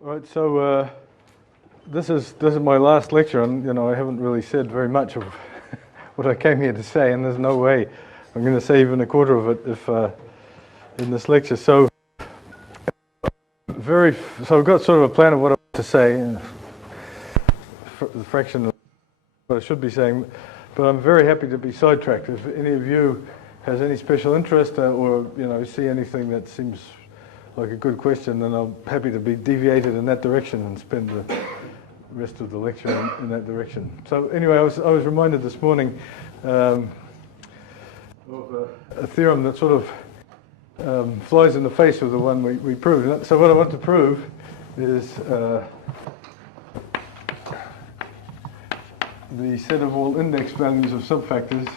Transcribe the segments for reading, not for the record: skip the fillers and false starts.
Right, so this is my last lecture, and I haven't really said very much of what I came here to say, and there's no way I'm going to say even a quarter of it if in this lecture. So I've got sort of a plan of what I want to say, the fraction of what I should be saying, but I'm very happy to be sidetracked. If any of you has any special interest or see anything that seems like a good question, then I'm happy to be deviated in that direction and spend the rest of the lecture in that direction. So anyway, I was reminded this morning of a theorem that sort of flies in the face of the one we proved. So what I want to prove is the set of all index values of subfactors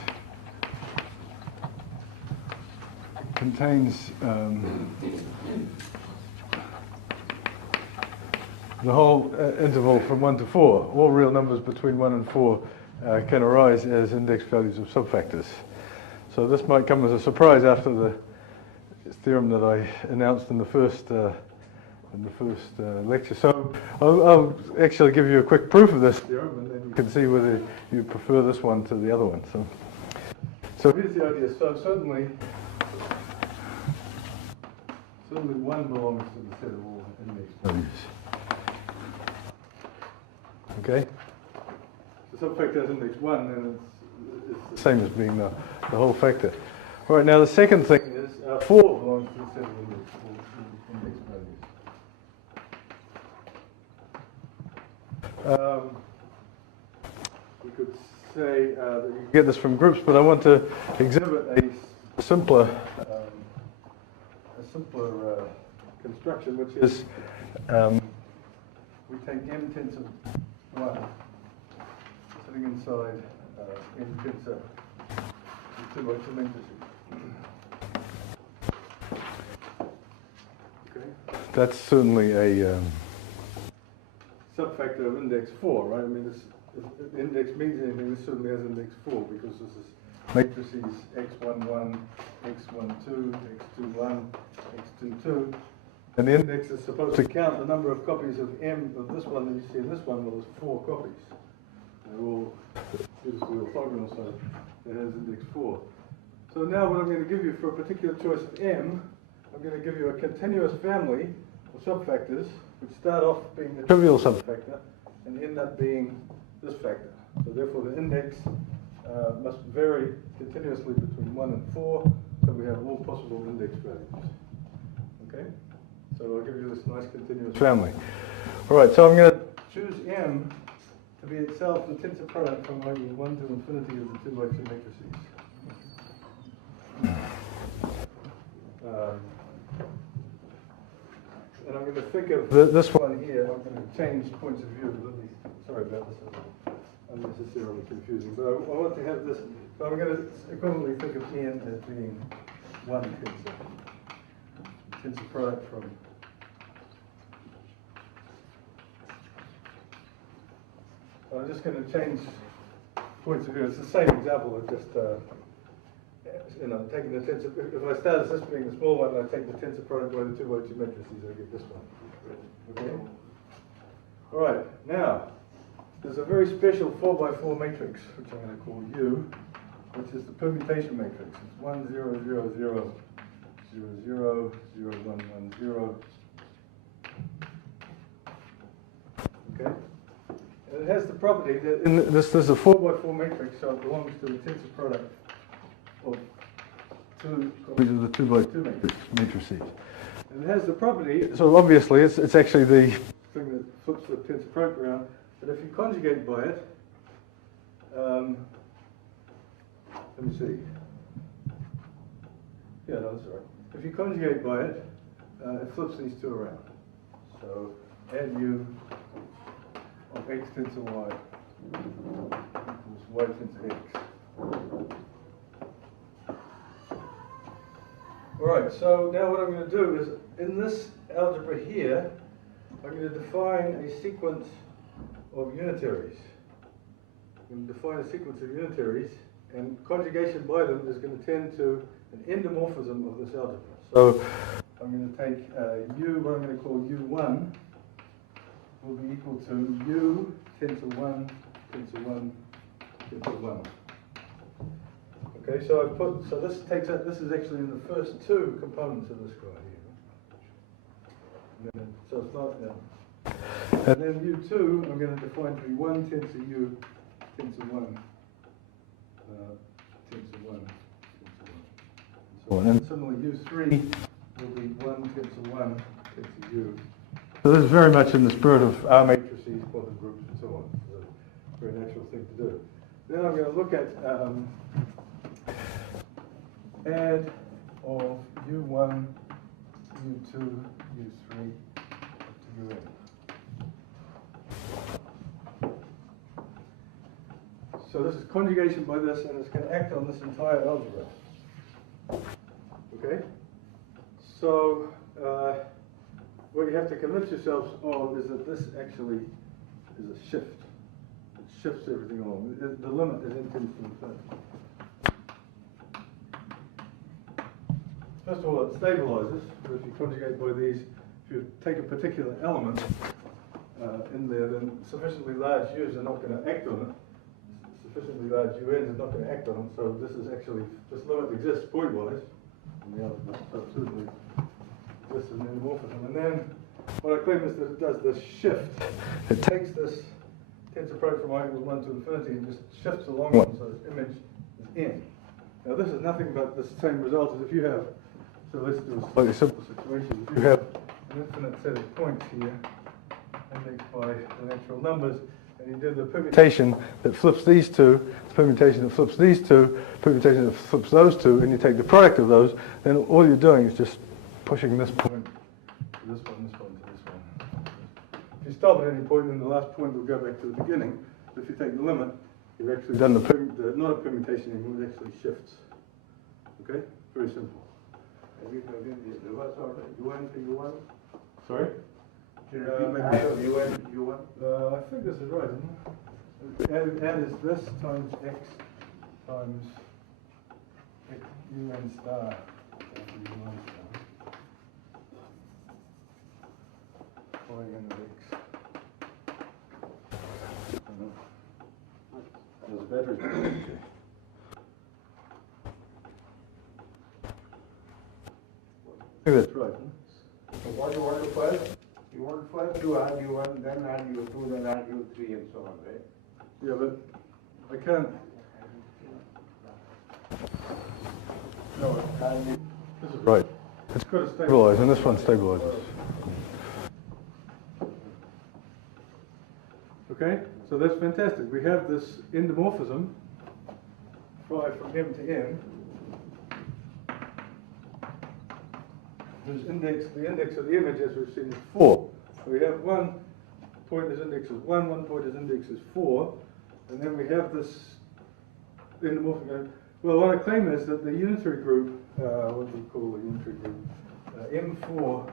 contains the whole interval from 1 to 4. All real numbers between 1 and 4 can arise as index values of subfactors. So this might come as a surprise after the theorem that I announced in the first lecture. So I'll actually give you a quick proof of this theorem, and then you can see whether you prefer this one to the other one. So here's the idea. So certainly 1 belongs to the set of all index values. Okay? So subfactor has index 1, then it's the same as being the whole factor. All right, now the second thing is 4 belongs to the set of index values. We could say that you can get this from groups, but I want to exhibit a simpler construction, which is we take m tensor 1 sitting inside m tensor 2 by 2 matrices. Okay, that's certainly a subfactor of index 4, right? I mean, if index means anything, this certainly has index 4 because this is matrices x11, x12, x21, x22. And the index is supposed to count the number of copies of M of this one that you see in this one. Well, there's 4 copies. They're all orthogonal, so it has index 4. So now what I'm going to give you for a particular choice of M, I'm going to give you a continuous family of subfactors which start off being the trivial subfactor and end up being this factor. So therefore the index must vary continuously between 1 and 4, so we have all possible index values. Okay? So I'll give you this nice continuous family. All right, so I'm going to choose M to be itself the tensor product from either 1 to infinity of the 2 by 2 matrices. And I'm going to think of this one here. I'm going to change points of view. Sorry about this. Unnecessarily confusing, but I want to have this. So I'm going to equivalently think of N as being 1 tensor product from I'm just going to change points of view. It's the same example of just taking the tensor. If I start as this being the small one, and I take the tensor product by the 2 by 2 matrices, I get this one. Okay. All right. Now there's a very special 4 by 4 matrix, which I'm going to call U, which is the permutation matrix. It's 1 0 0 0 0 0 0 1 1 0. Okay. And it has the property that this is a 4 by 4 matrix, so it belongs to the tensor product of 2 copies of the 2 by 2 matrices. And it has the property, so obviously it's actually the thing that flips the tensor product around, but if you conjugate by it, let me see. Yeah, no, that's all right. If you conjugate by it, it flips these two around. So add U of x tensor y equals y tensor x. All right, so now what I'm going to do is, in this algebra here, I'm going to define a sequence of unitaries. I'm going to define a sequence of unitaries, and conjugation by them is going to tend to an endomorphism of this algebra. So I'm going to take U, what I'm going to call U1, will be equal to u tensor 1, tensor 1, tensor 1. Okay, so I've put, so this takes up, this is actually in the first two components of this guy here. So it's not, and then u2 I'm going to define to be 1 tensor u, tensor 1, tensor 1, tensor 1, and so on. And similarly u3 will be 1 tensor 1, tensor u. So this is very much in the spirit of R matrices, quantum groups, and so on. So it's a very natural thing to do. Then I'm going to look at add of u1, u2, u3 to un. So this is conjugation by this, and it's going to act on this entire algebra. Okay? So what you have to convince yourselves of is that this actually is a shift. It shifts everything along. The limit is infinite to infinity. First of all, it stabilizes. So if you conjugate by these, if you take a particular element in there, then sufficiently large u's are not going to act on it. Sufficiently large un's are not going to act on them. So this is actually, this limit exists pointwise in the algebra. So it certainly exists as an endomorphism. And then what I claim is that it does this shift. It takes this tensor product from I equals 1 to infinity and just shifts along one, so this image is n. Now this is nothing but the same result as if you have, so let's do a slightly simple situation. If you have an infinite set of points here, indexed by the natural numbers, and you do the permutation that flips these two, the permutation that flips these two, permutation that flips those two, and you take the product of those, then all you're doing is just pushing this point to this one, this one to this one. If you stop at any point, then the last point will go back to the beginning. But if you take the limit, you've actually done not a permutation anymore, it actually shifts. Okay? Very simple. Have you again the reverse order? U1 to U1? Sorry? U1? I think this is right, isn't it? Add is this times x times un star. Y n of x. There's a battery. I think that's right. So what you want to first? You want first to add U1, then add U2, then add U3 and so on, right? Yeah, but I can't. No, this is right. It's got to stabilize, and this one stabilizes. Okay, so that's fantastic. We have this endomorphism, phi from M to N, whose index, the index of the image, as we've seen, is 4. So we have one point whose index is 1, one point whose index is 4, and then we have this endomorphism. Well, what I claim is that the unitary group, what do we call the unitary group? M4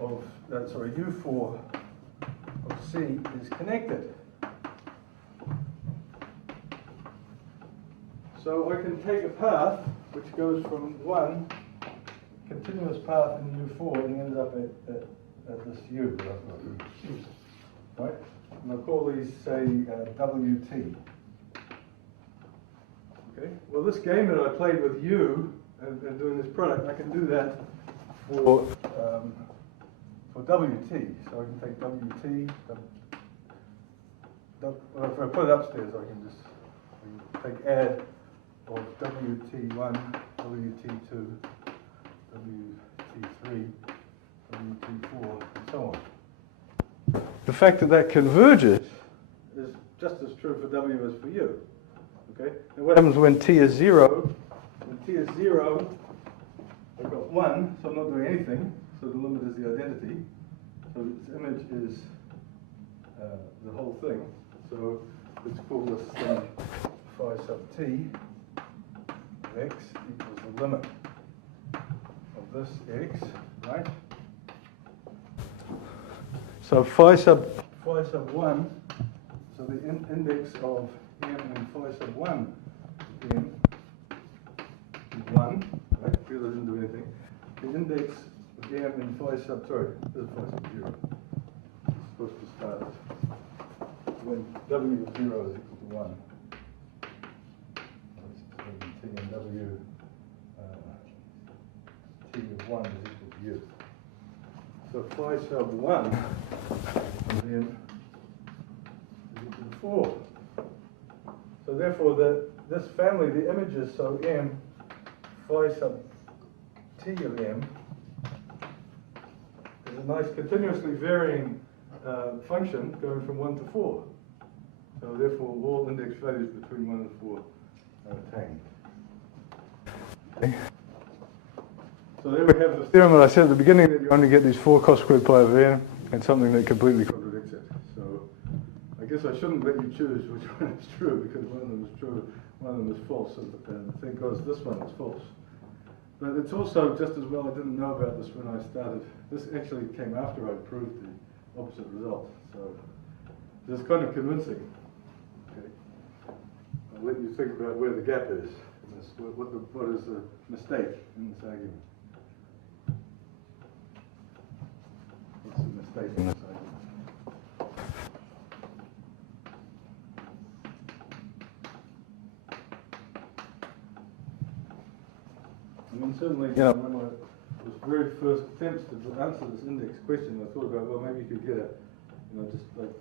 of, U4 of C is connected. So I can take a path which goes from one continuous path in U4 and ends up at this U. Right? And I'll call these, say, WT. Okay. Well, this game that I played with U and doing this product, I can do that for WT. So I can take WT. Well, if I put it upstairs, I can just take add of WT1, WT2, WT3, WT4, and so on. The fact that that converges is just as true for W as for U. Okay? Now what happens when T is 0? When T is 0, I've got 1, so I'm not doing anything. So the limit is the identity. So this image is the whole thing. So let's call this thing phi sub T of x equals the limit of this x, right? So phi sub 1, so the index of m and phi sub 1 m is 1, right? Because I didn't do anything. The index of m and phi sub, sorry, this is phi sub 0. supposed to start when W of 0 is equal to 1. T and W, T of 1 is equal to U. So phi sub 1 of n is equal to 4. So therefore, this family, the images, so M, phi sub T of M, is a nice continuously varying function going from 1 to 4. So therefore, all index values between 1 and 4 are attained. Okay. So there we have the theorem that I said at the beginning, that you only get these 4 cos squared pi over n, and something that completely contradicts it. So I guess I shouldn't let you choose which one is true, because one of them is true, one of them is false, and thank God this one is false. But it's also just as well I didn't know about this when I started. This actually came after I proved the opposite result. So it's kind of convincing. Okay. I'll let you think about where the gap is. What is the mistake in this argument? What's the mistake in this argument? I mean, certainly, when I was very first attempts to answer this index question, I thought about, well, maybe you could get a, just like,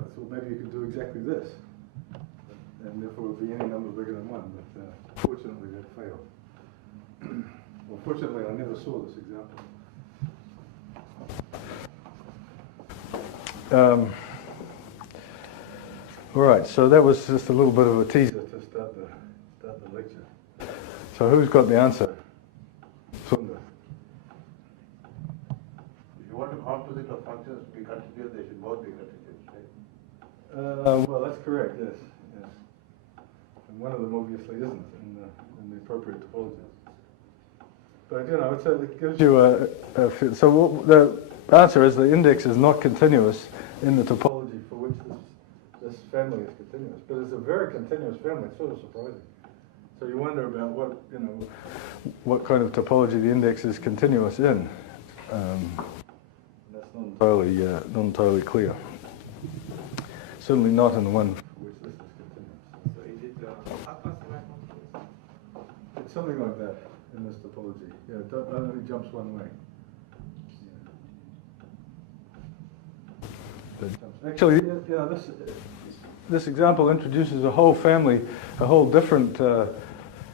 I thought maybe you could do exactly this. And therefore it would be any number bigger than 1, but fortunately that failed. Well, fortunately I never saw this example. All right, so that was just a little bit of a teaser to start the lecture. So who's got the answer? Sunda. If you want to composite of functions be continuous, they should both be continuous, right? Well, that's correct, yes. And one of them obviously isn't in the appropriate topology. But it gives you so the answer is the index is not continuous in the topology for which this family is continuous. But it's a very continuous family. It's sort of surprising. So you wonder about what kind of topology the index is continuous in. That's not entirely clear. Certainly not in the one for which this is continuous. So is it upper square continuous? It's something like that in this topology. Yeah, it only jumps one way. Yeah. Actually, this example introduces a whole family, a whole different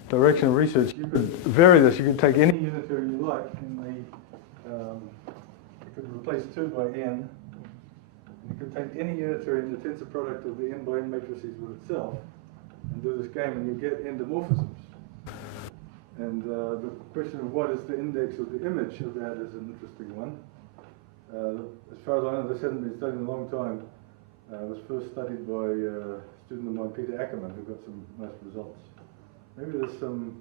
direction of research. You could vary this. You could take any unitary you like in the. You could replace 2 by n. You could take any unitary in the tensor product of the n by n matrices with itself, and do this game, and you get endomorphisms. And the question of what is the index of the image of that is an interesting one. As far as I know, this hasn't been studied in a long time. It was first studied by a student of mine, Peter Ackerman, who got some nice results. Maybe there's some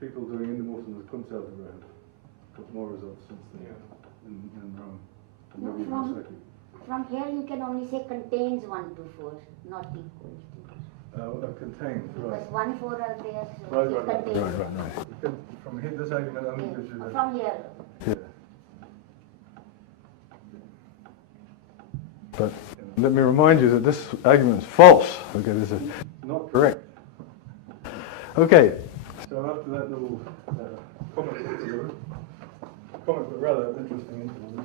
people doing endomorphisms with Kunz algebra have got more results since then in Rome. And maybe in Osaka. From here you can only say contains 1 to 4, not equal to. Contained, right. Because 1, 4 are there, so Right. contains. From here, this argument only gives you that. From here. Yeah. But let me remind you that this argument is false. Okay, this is not correct. Okay, so after that little comment, but rather interesting interlude.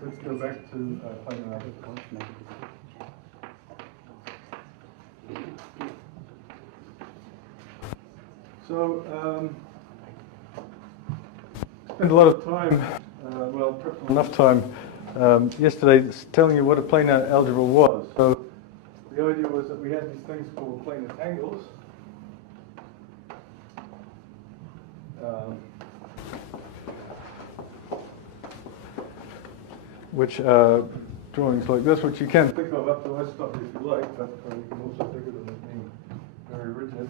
Let's go back to Planar. So, spent a lot of time, enough time yesterday telling you what a planar algebra was. So, the idea was that we had these things called planar tangles. Which drawings like this, which you can think of up to this stuff if you like, but you can also think of them as being very rigid.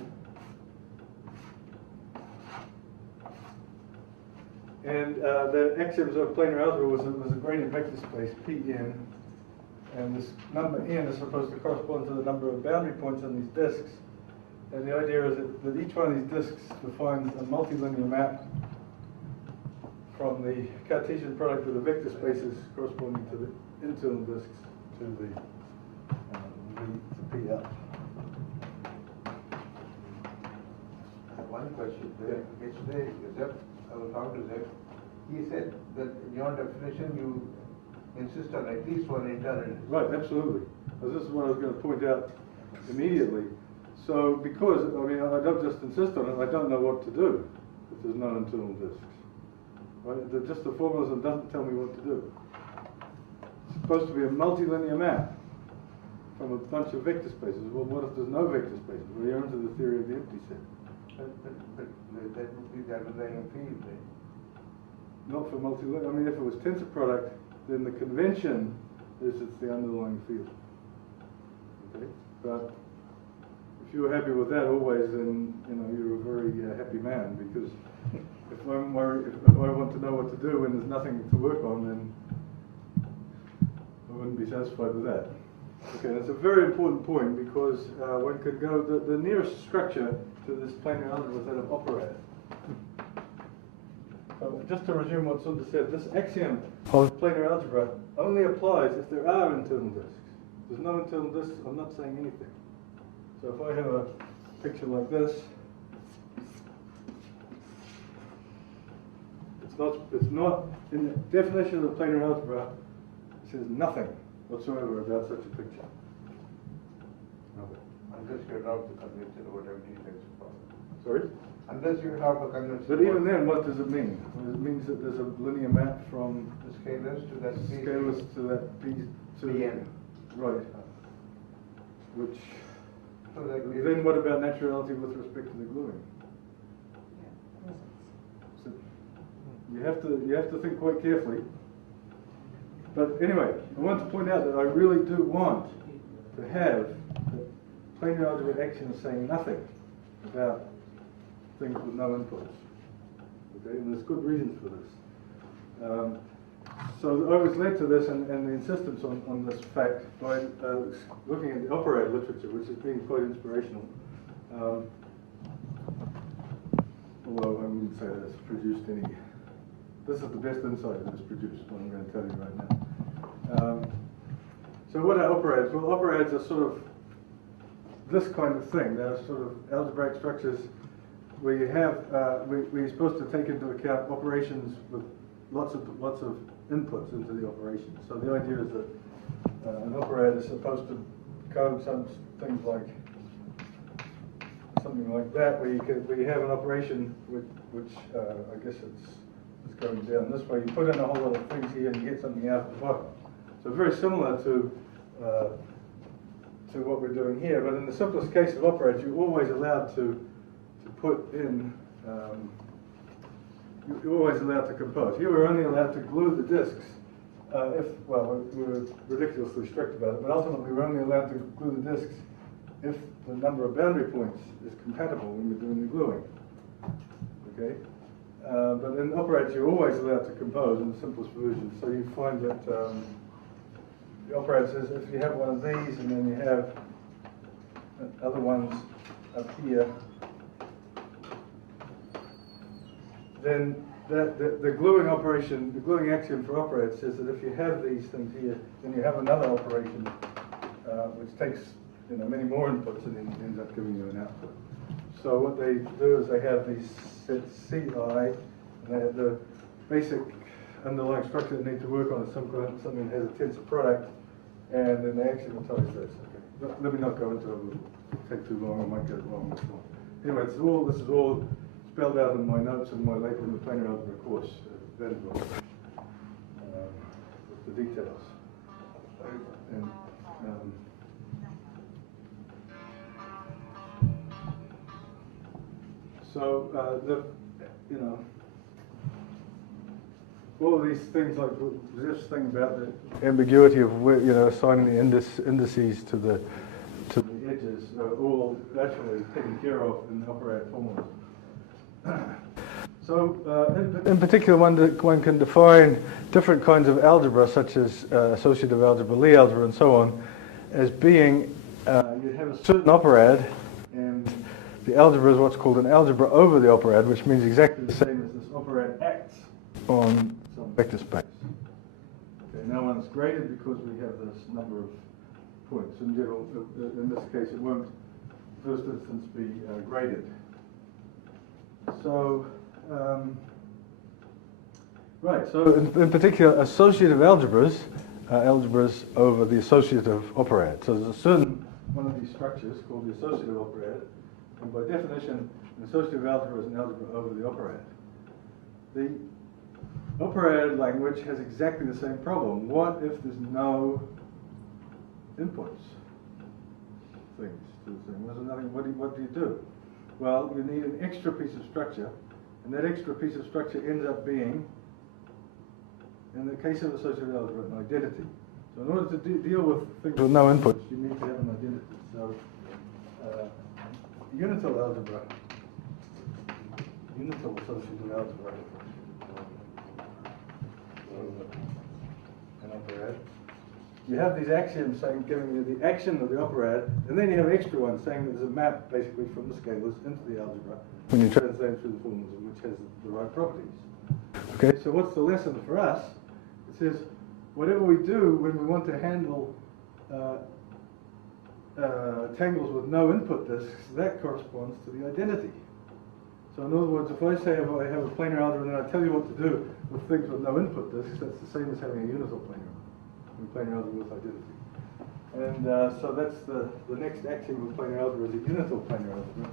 And the axioms of planar algebra was a gradient vector space, Pn, and this number n is supposed to correspond to the number of boundary points on these disks. And the idea is that each one of these disks defines a multilinear map from the Cartesian product of the vector spaces corresponding to the internal disks to the PL. One question, yesterday, Zeb, I was talking to Zeb, he said that in your definition you insist on at least one internal disk. Right, absolutely. This is what I was going to point out immediately. So, because, I mean, I don't just insist on it, I don't know what to do if there's no internal disks. Right? Just the formalism doesn't tell me what to do. It's supposed to be a multilinear map from a bunch of vector spaces. Well, what if there's no vector spaces? Well, you're into the theory of the empty set. But that would be the underlying field, right? Not for multilinear. I mean, if it was tensor product, then the convention is it's the underlying field. Okay? But if you were happy with that always, then you're a very happy man, because if I want to know what to do when there's nothing to work on, then I wouldn't be satisfied with that. Okay, that's a very important point, because one could go, the nearest structure to this planar algebra is that of operator. So just to resume what Sunda said, this axiom of planar algebra only applies if there are internal disks. If there's no internal disks, I'm not saying anything. So if I have a picture like this, it's not in the definition of planar algebra, it says nothing whatsoever about such a picture. Unless you're not the convention of whatever you think. Sorry? Unless you have a convention. But even then, what does it mean? Well, it means that there's a linear map from The scalars to that P. scalars to that P to Pn. right. Which So that we then what about naturality with respect to the gluing? So you have to think quite carefully. But anyway, I want to point out that I really do want to have the planar algebra action saying nothing about things with no inputs. Okay, and there's good reasons for this. So I was led to this and the insistence on this fact by looking at the operator literature, which has been quite inspirational. Although I wouldn't say that it's produced any. This is the best insight that it's produced, what I'm going to tell you right now. So what are operators? Well, operators are sort of this kind of thing. They're sort of algebraic structures where you have, where you're supposed to take into account operations with lots of inputs into the operation. So the idea is that an operator is supposed to code some things like something like that, where you have an operation which I guess it's going down this way. You put in a whole lot of things here and you get something out at the bottom. So very similar to what we're doing here, but in the simplest case of operators, you're always allowed to put in. You're always allowed to compose. Here we're only allowed to glue the disks we were ridiculously strict about it, but ultimately we're only allowed to glue the disks if the number of boundary points is compatible when we're doing the gluing. Okay? But in operators you're always allowed to compose in the simplest version. So you find that the operator says if you have one of these and then you have other ones up here, then the gluing operation, the gluing axiom for operators says that if you have these things here, then you have another operation which takes many more inputs and then ends up giving you an output. So what they do is they have these sets Ci, and they have the basic underlying structure that need to work on is something that has a tensor product, and then they axiomatize this. Okay. Let me not go into it. It'll take too long. I might get it wrong. Anyway, this is all spelled out in my notes in my later in the planar algebra course. That is what the details. And, so all of these things, like this thing about the ambiguity of assigning the indices to the edges, are all actually taken care of in the operator formula. So, in particular, one can define different kinds of algebra, such as associative algebra, Lie algebra, and so on, as being, you have a certain operad, and the algebra is what's called an algebra over the operad, which means exactly the same as this operad acts on some vector space. Okay, now one is graded because we have this number of points. In general, in this case, it won't, first instance, be graded. So, right, so in particular, associative algebras are algebras over the associative operad. So there's a certain one of these structures called the associative operad, and by definition, an associative algebra is an algebra over the operad. The operad language has exactly the same problem. What if there's no inputs things to the thing? There's nothing. What do you do? Well, you need an extra piece of structure, and that extra piece of structure ends up being, in the case of associative algebra, an identity. So in order to deal with things with no inputs, you need to have an identity. So unital algebra, unital associative algebra, an operad. You have these axioms saying, giving you the action of the operad, and then you have extra ones saying that there's a map basically from the scalars into the algebra when you translate through the formalism, which has the right properties. Okay, so what's the lesson for us? It says, whatever we do when we want to handle tangles with no input disks, that corresponds to the identity. So in other words, if I say I have a planar algebra and then I tell you what to do with things with no input disks, that's the same as having a unital planar algebra with identity. And so that's the next axiom of planar algebra is a unital planar algebra.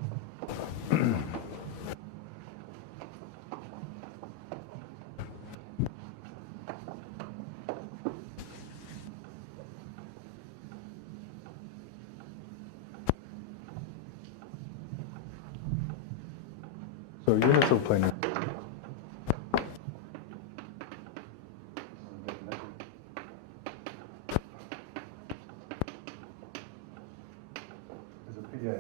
So unital planar. Is a PA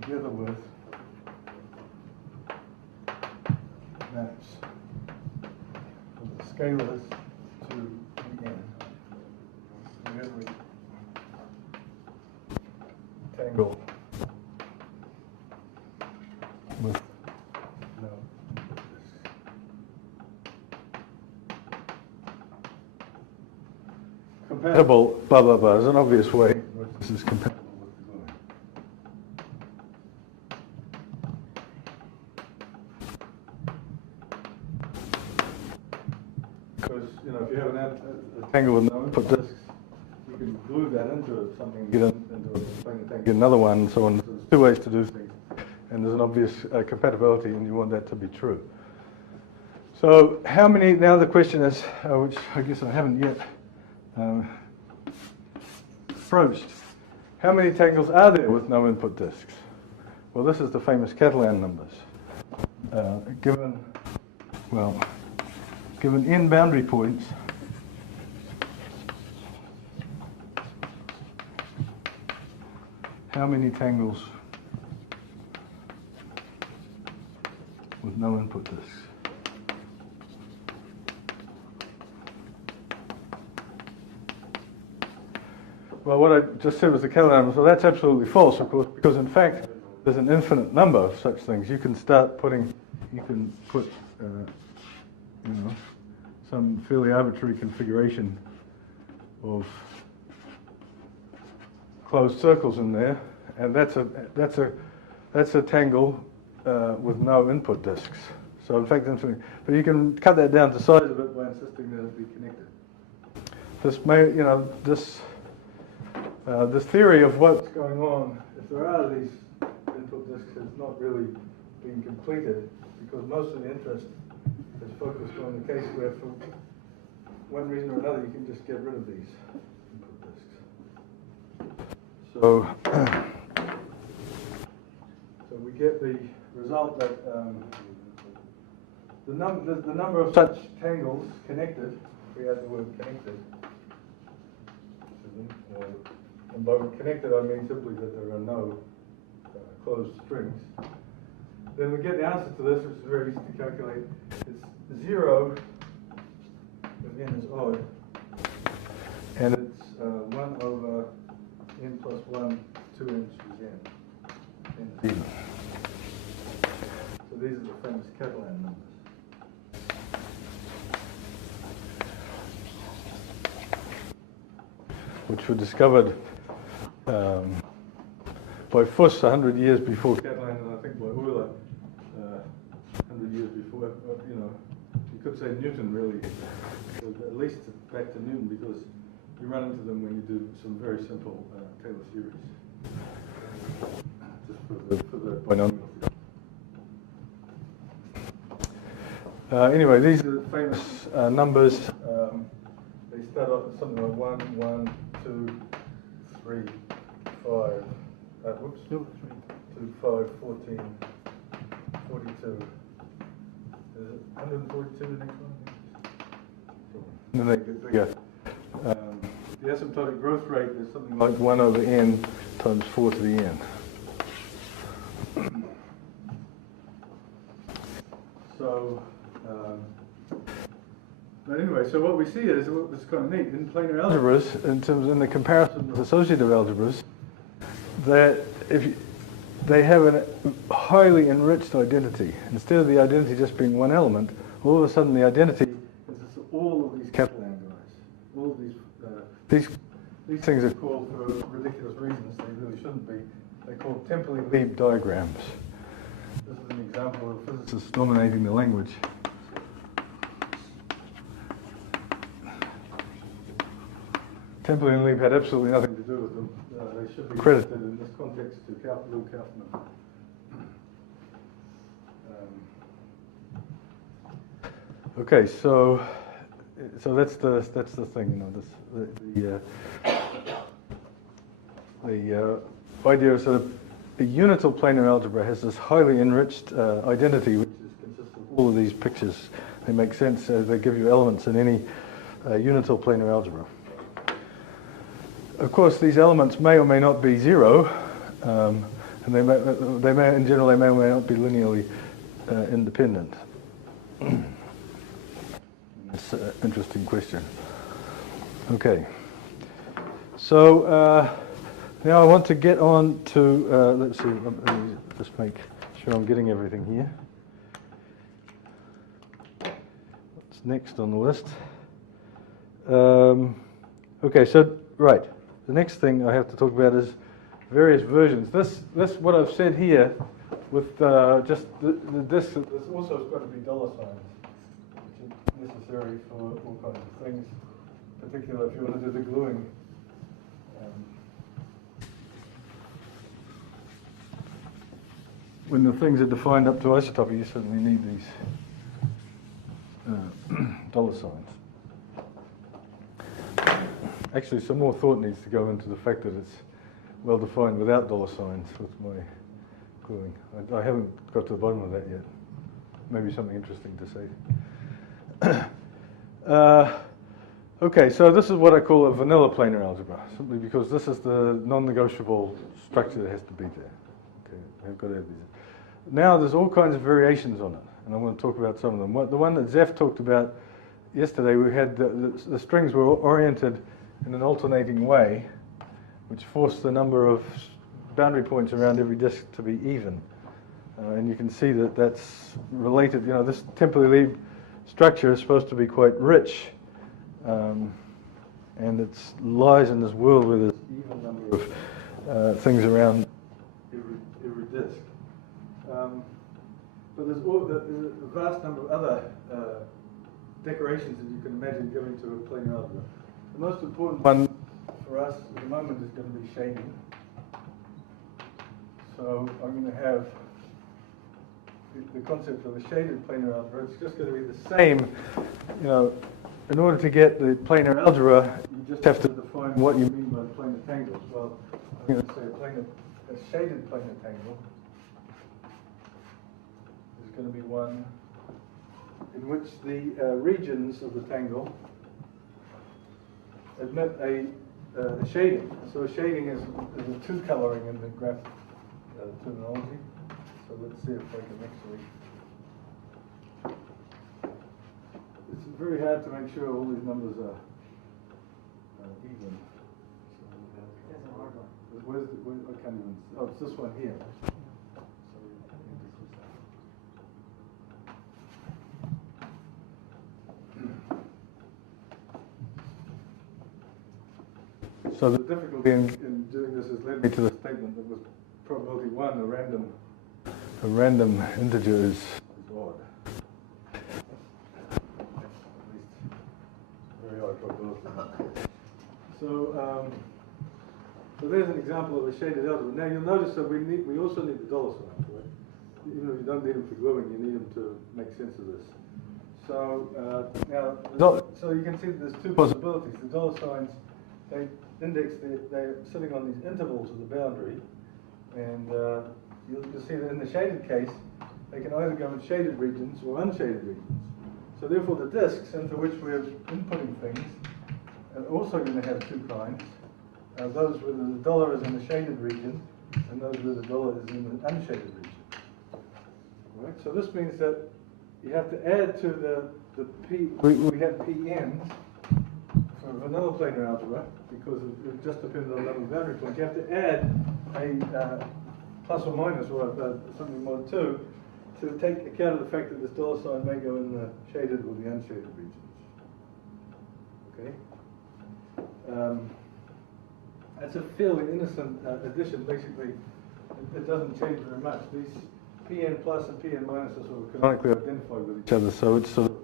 together with maps of the scalars to the n. Together with tangle with no compatible blah blah blah is an obvious way in which this is compatible with the glue. Because if you have a tangle with no input disks, you can glue that into something, get into a planar tangle, get another one, and so on. So there's two ways to do things. And there's an obvious compatibility, and you want that to be true. So how many, now the question is, which I guess I haven't yet approached, how many tangles are there with no input disks? Well, this is the famous Catalan numbers. Given n boundary points, how many tangles with no input disks? Well, what I just said was the Catalan numbers. Well, that's absolutely false, of course, because in fact there's an infinite number of such things. You can put some fairly arbitrary configuration of closed circles in there, and that's a tangle with no input disks. So in fact, but you can cut that down to size of it by insisting that it be connected. This theory of what's going on, if there are these input disks, has not really been completed because most of the interest is focused on the case where, for one reason or another, you can just get rid of these input disks. So we get the result that the number of such tangles connected, if we add the word connected, and by connected I mean simply that there are no closed strings. then we get the answer to this, which is very easy to calculate. It's 0 if n is odd, and it's 1 over n plus 1, 2n choose n. N is even. So these are the famous Catalan numbers. Which were discovered by Fuss 100 years before Catalan, and I think by Euler 100 years before. You know, you could say Newton really, at least back to Newton, because you run into them when you do some very simple Taylor series. Just for the binomial. Anyway, these are the famous numbers. They start off with something like 1, 1, 2, 3, 5. Whoops. 2, 5, 14, 42. Is it 142 the next one? And then they get bigger. The asymptotic growth rate is something like 1 over n times 4 to the n. So, but anyway, so what we see is, what's kind of neat, in planar algebras, in the comparison with associative algebras, that they have a highly enriched identity. Instead of the identity just being one element, all of a sudden the identity is all of these Catalan guys. All of these things are called, for ridiculous reasons, they really shouldn't be, they're called temporally Lieb diagrams. This is an example of physicists dominating the language. Templey and Lieb had absolutely nothing to do with them. They should be credited in this context to Lou Kaufman. Okay, so that's the thing. You know, the idea is that a unital planar algebra has this highly enriched identity, which consists of all of these pictures. They make sense as they give you elements in any unital planar algebra. Of course, these elements may or may not be 0, and they may, in general, they may or may not be linearly independent. That's an interesting question. Okay, so now I want to get on to, let's see, let me just make sure I'm getting everything here. What's next on the list? Okay, so, right. The next thing I have to talk about is various versions. This what I've said here, with just the disk, there's also got to be dollar signs, which are necessary for all kinds of things, particularly if you want to do the gluing. When the things are defined up to isotopy, you certainly need these dollar signs. Actually, some more thought needs to go into the fact that it's well defined without dollar signs with my gluing. I haven't got to the bottom of that yet. Maybe something interesting to say. Okay, so this is what I call a vanilla planar algebra, simply because this is the non-negotiable structure that has to be there. Okay, I've got to have these. Now there's all kinds of variations on it, and I'm going to talk about some of them. The one that Zeph talked about yesterday, we had the strings were oriented in an alternating way, which forced the number of boundary points around every disk to be even. And you can see that that's related. You know, this temporally Lieb structure is supposed to be quite rich, and it lies in this world where there's even number of things around every disk. But there's a vast number of other decorations that you can imagine going to a planar algebra. The most important one for us at the moment is going to be shading. So I'm going to have the concept of a shaded planar algebra. It's just going to be the same. You know, in order to get the planar algebra, you just have to define what you mean by planar tangles. Well, I'm going to say a shaded planar tangle is going to be one in which the regions of the tangle admit a shading. So a shading is a two coloring in the graph terminology. So let's see if I can make out to make sure all these numbers are even. That's a hard one. Where's the, I can't even, oh, it's this one here. So the difficulty in doing this has led me to the statement that was probability 1, a random integer is odd. Very odd probability. So there's an example of a shaded algebra. Now you'll notice that we also need the dollar signs, right? Even if you don't need them for gluing, you need them to make sense of this. So so you can see that there's two possibilities. The dollar signs, they index, they're sitting on these intervals of the boundary, and you'll see that in the shaded case, they can either go in shaded regions or unshaded regions. So therefore the disks into which we're inputting things are also going to have two kinds. Those where the dollar is in the shaded region, and those where the dollar is in the unshaded region. Right? So this means that you have to add to the P, we have PNs for vanilla planar algebra, because it just depends on the number of boundary points. You have to add a plus or minus, or something mod 2, to take account of the fact that this dollar sign may go in the shaded or the unshaded regions. Okay? That's a fairly innocent addition. Basically, it doesn't change very much. These Pn plus and Pn minus are sort of canonically identified with each other, so it's sort of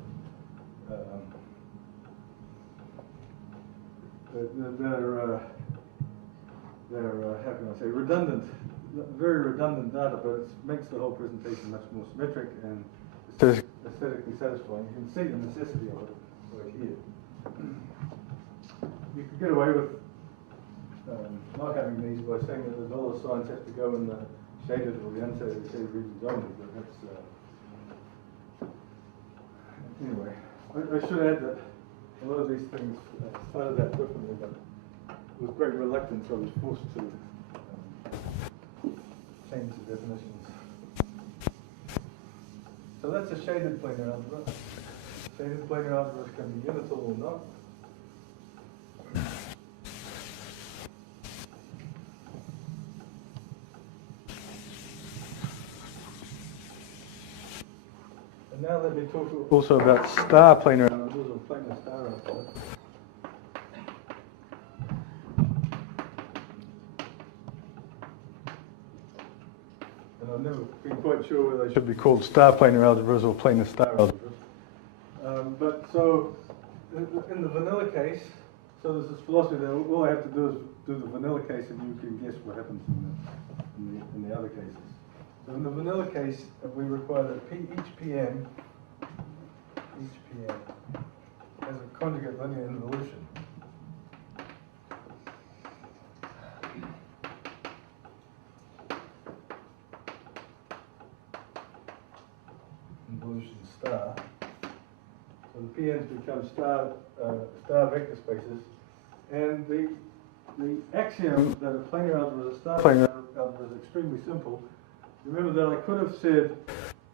they're how can I say, redundant, very redundant data, but it makes the whole presentation much more symmetric and aesthetically satisfying. You can see the necessity of it right here. You could get away with not having these by saying that the dollar signs have to go in the shaded or the unshaded regions only, but that's anyway. I should add that a lot of these things started out differently, but with great reluctance I was forced to change the definitions. So that's a shaded planar algebra. Shaded planar algebras can be unital or not. And now let me talk also about star planar algebras or planar star algebras. And I've never been quite sure whether they should be called star planar algebras or planar star algebras. But so in the vanilla case, so there's this philosophy that all I have to do is do the vanilla case and you can guess what happens in the other cases. So in the vanilla case, we require that each Pn has a conjugate linear involution. Involution star. So the Pn's become star vector spaces, and the axiom that a planar algebra is a star planar algebra is extremely simple. Remember that I could have said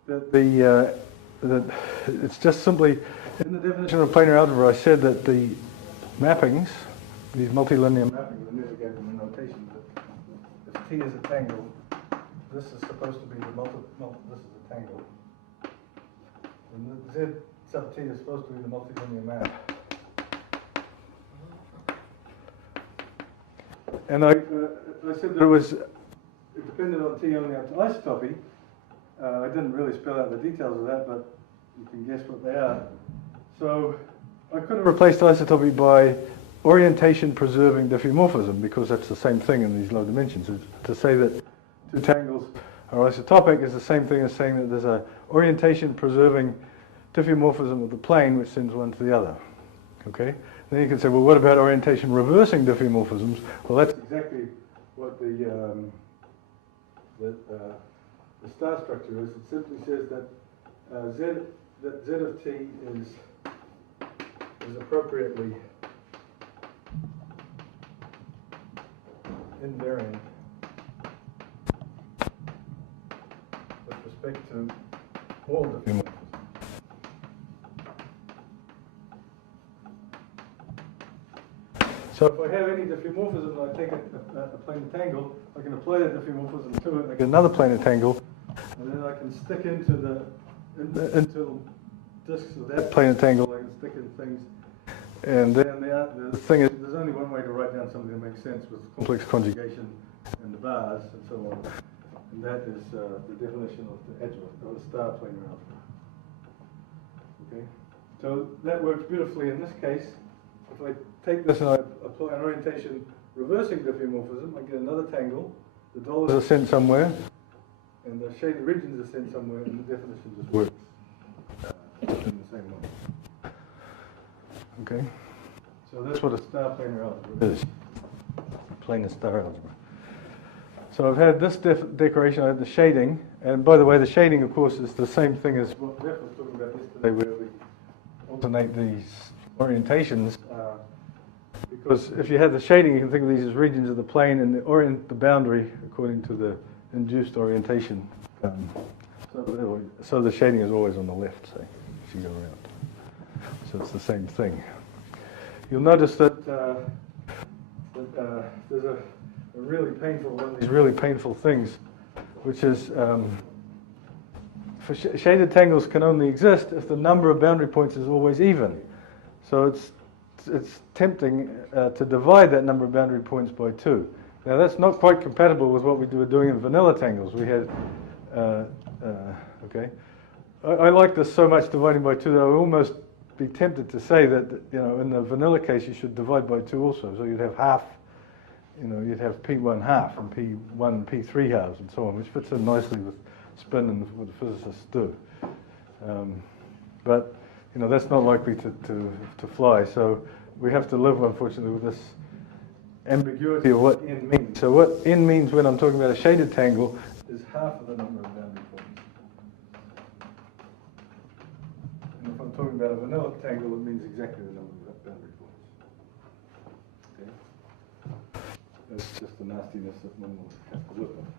that that it's just simply, in the definition of planar algebra, I said that the mappings, these multilinear mappings, I never gave them a notation, but if T is a tangle, this is supposed to be the this is a tangle. And the Z sub T is supposed to be the multilinear map. And I said that it depended on T only up to isotopy. I didn't really spell out the details of that, but you can guess what they are. So I could have replaced isotopy by orientation preserving diffeomorphism, because that's the same thing in these low dimensions. To say that two tangles are isotopic is the same thing as saying that there's a orientation preserving diffeomorphism of the plane which sends one to the other. Okay? Then you can say, well, what about orientation reversing diffeomorphisms? Well, that's exactly what the star structure is. It simply says that Z of T is appropriately invariant with respect to all diffeomorphisms. So if I have any diffeomorphism and I take a planar tangle, I can apply that diffeomorphism to it, make another planar tangle, and then I can stick into the internal disks of that planar tangle, I can stick in things. And then the thing is, there's only one way to write down something that makes sense with complex conjugation and the bars and so on. And that is the definition of the algebra, or the star planar algebra. Okay? So that works beautifully in this case. If I take this and I apply an orientation reversing diffeomorphism, I get another tangle. The dollars are sent somewhere, and the shaded regions are sent somewhere, and the definition just works in the same way. Okay? So that's what a star planar algebra is. Planar star algebra. So I've had this decoration, I had the shading, and by the way, the shading, of course, is the same thing as what Jeff was talking about yesterday, where we alternate these orientations. Because if you have the shading, you can think of these as regions of the plane, and orient the boundary according to the induced orientation. So the shading is always on the left, say, as you go around. So it's the same thing. You'll notice that there's a really painful one of these really painful things, which is for shaded tangles can only exist if the number of boundary points is always even. So it's tempting to divide that number of boundary points by 2. Now that's not quite compatible with what we were doing in vanilla tangles. We had okay. I like this so much dividing by 2 that I would almost be tempted to say that, you know, in the vanilla case you should divide by 2 also. So you'd have half. You know, you'd have P1 half and P1 P3 halves and so on, which fits in nicely with spin and what the physicists do. But you know, that's not likely to fly. So we have to live, unfortunately, with this ambiguity of what n means. So what n means when I'm talking about a shaded tangle is half of the number of boundary points. And if I'm talking about a vanilla tangle, it means exactly the number of boundary points. Okay. That's just the nastiness that one will have to live with.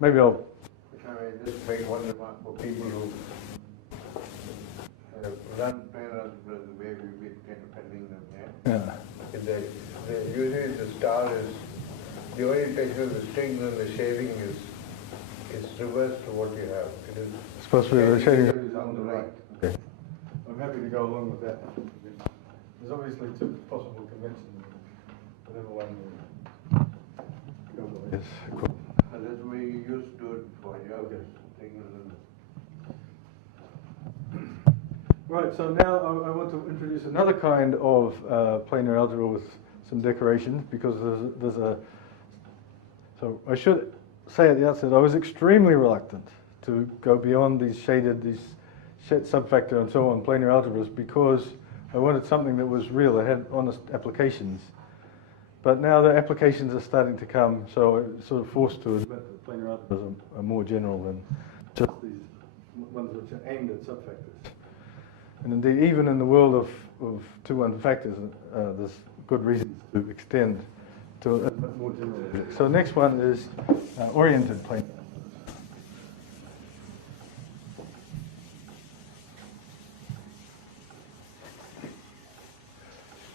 Maybe I'll... If I may just make one remark for people who run planar algebra the way we've been kind of handling them here. Yeah. Usually the star is, the orientation of the string and the shading is reversed to what you have. It is supposed to be the shading is on the right. Okay. I'm happy to go along with that. There's obviously 2 possible conventions. Whatever one you go with. Yes. Cool. That's the way you used to do it before. You have this thing Right, so now I want to introduce another kind of planar algebra with some decorations, because there's a... So I should say at the outset, I was extremely reluctant to go beyond these shed subfactor and so on planar algebras, because I wanted something that was real, that had honest applications. But now the applications are starting to come, so I'm sort of forced to admit that planar algebras are more general than just these ones which are aimed at subfactors. And indeed, even in the world of 2-1 factors, there's good reasons to extend to a bit more general. So next one is oriented planar.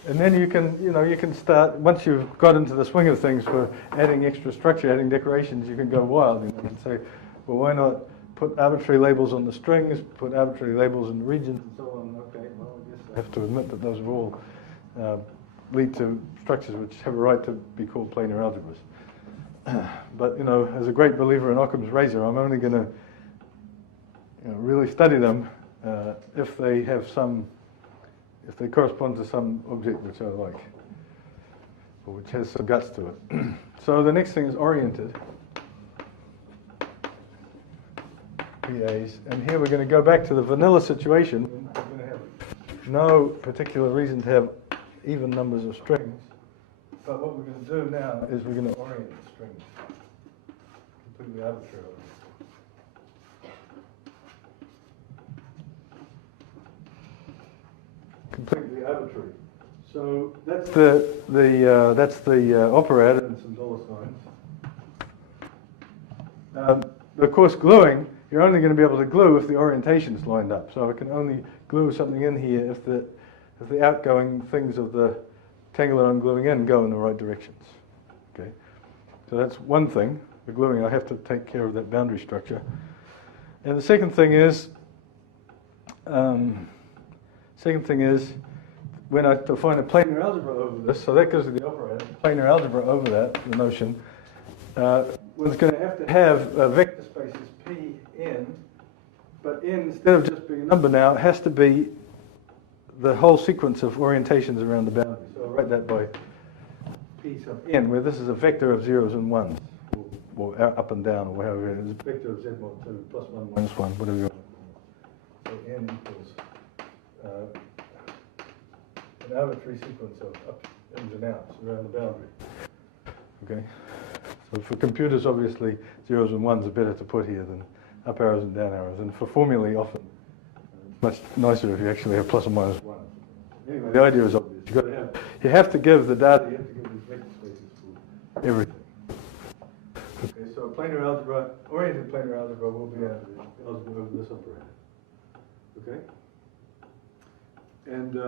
And then you can start, once you've got into the swing of things for adding extra structure, adding decorations, you can go wild. You can say, well, why not put arbitrary labels on the strings, put arbitrary labels in the regions, and so on. Okay, well, I guess I have to admit that those will all lead to structures which have a right to be called planar algebras. But, you know, as a great believer in Occam's razor, I'm only going to really study them if they have some... if they correspond to some object which I like, or which has some guts to it. So the next thing is oriented. PAs. And here we're going to go back to the vanilla situation. We're going to have no particular reason to have even numbers of strings. But what we're going to do now is we're going to orient the strings. Completely arbitrarily. Completely arbitrary. So that's the operator and some dollar signs. Of course, gluing you're only going to be able to glue if the orientation's lined up. So I can only glue something in here if the outgoing things of the tangle that I'm gluing in go in the right directions. Okay, so that's one thing. The gluing, I have to take care of that boundary structure. And the second thing is, when I define a planar algebra over this, so that gives me the operator, planar algebra over that, the notion, one's going to have vector spaces Pn, but n, instead of just being a number now, it has to be the whole sequence of orientations around the boundary. So I'll write that by P sub n, where this is a vector of zeros and ones, or up and down, or whatever it is. It's a vector of z mod 2, plus 1, minus 1, whatever you want. So n equals an arbitrary sequence of ups, ins, and outs around the boundary. Okay? So for computers, obviously, zeros and ones are better to put here than up arrows and down arrows. And for formulae, often, it's much nicer if you actually have plus or minus 1. Anyway, the idea is obvious. You have to give the data, you have to give these vector spaces for everything. Okay, so planar algebra, oriented planar algebra will be algebra over this operator. Okay? And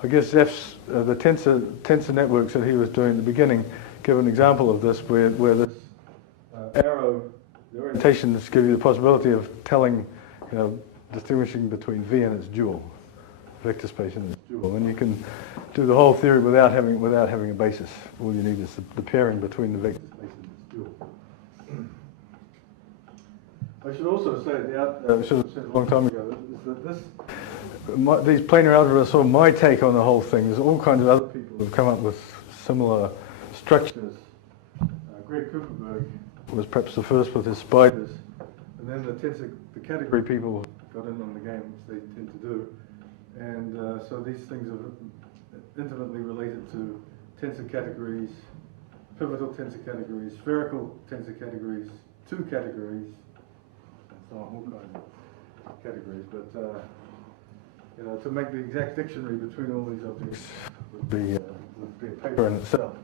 I guess Zeph's, the tensor networks that he was doing at the beginning give an example of this, where this arrow, the orientations give you the possibility of telling, distinguishing between V and its dual, vector space and its dual. And you can do the whole theory without having a basis. All you need is the pairing between the vector space and its dual. I should also say, I should have said a long time ago, is that these planar algebras are sort of my take on the whole thing. There's all kinds of other people who have come up with similar structures. Greg Kuperberg was perhaps the first with his spiders, and then the category people got in on the game, which they tend to do. And so these things are intimately related to tensor categories, pivotal tensor categories, spherical tensor categories, two categories, and so on, all kinds of categories. But to make the exact dictionary between all these objects would be a paper in itself.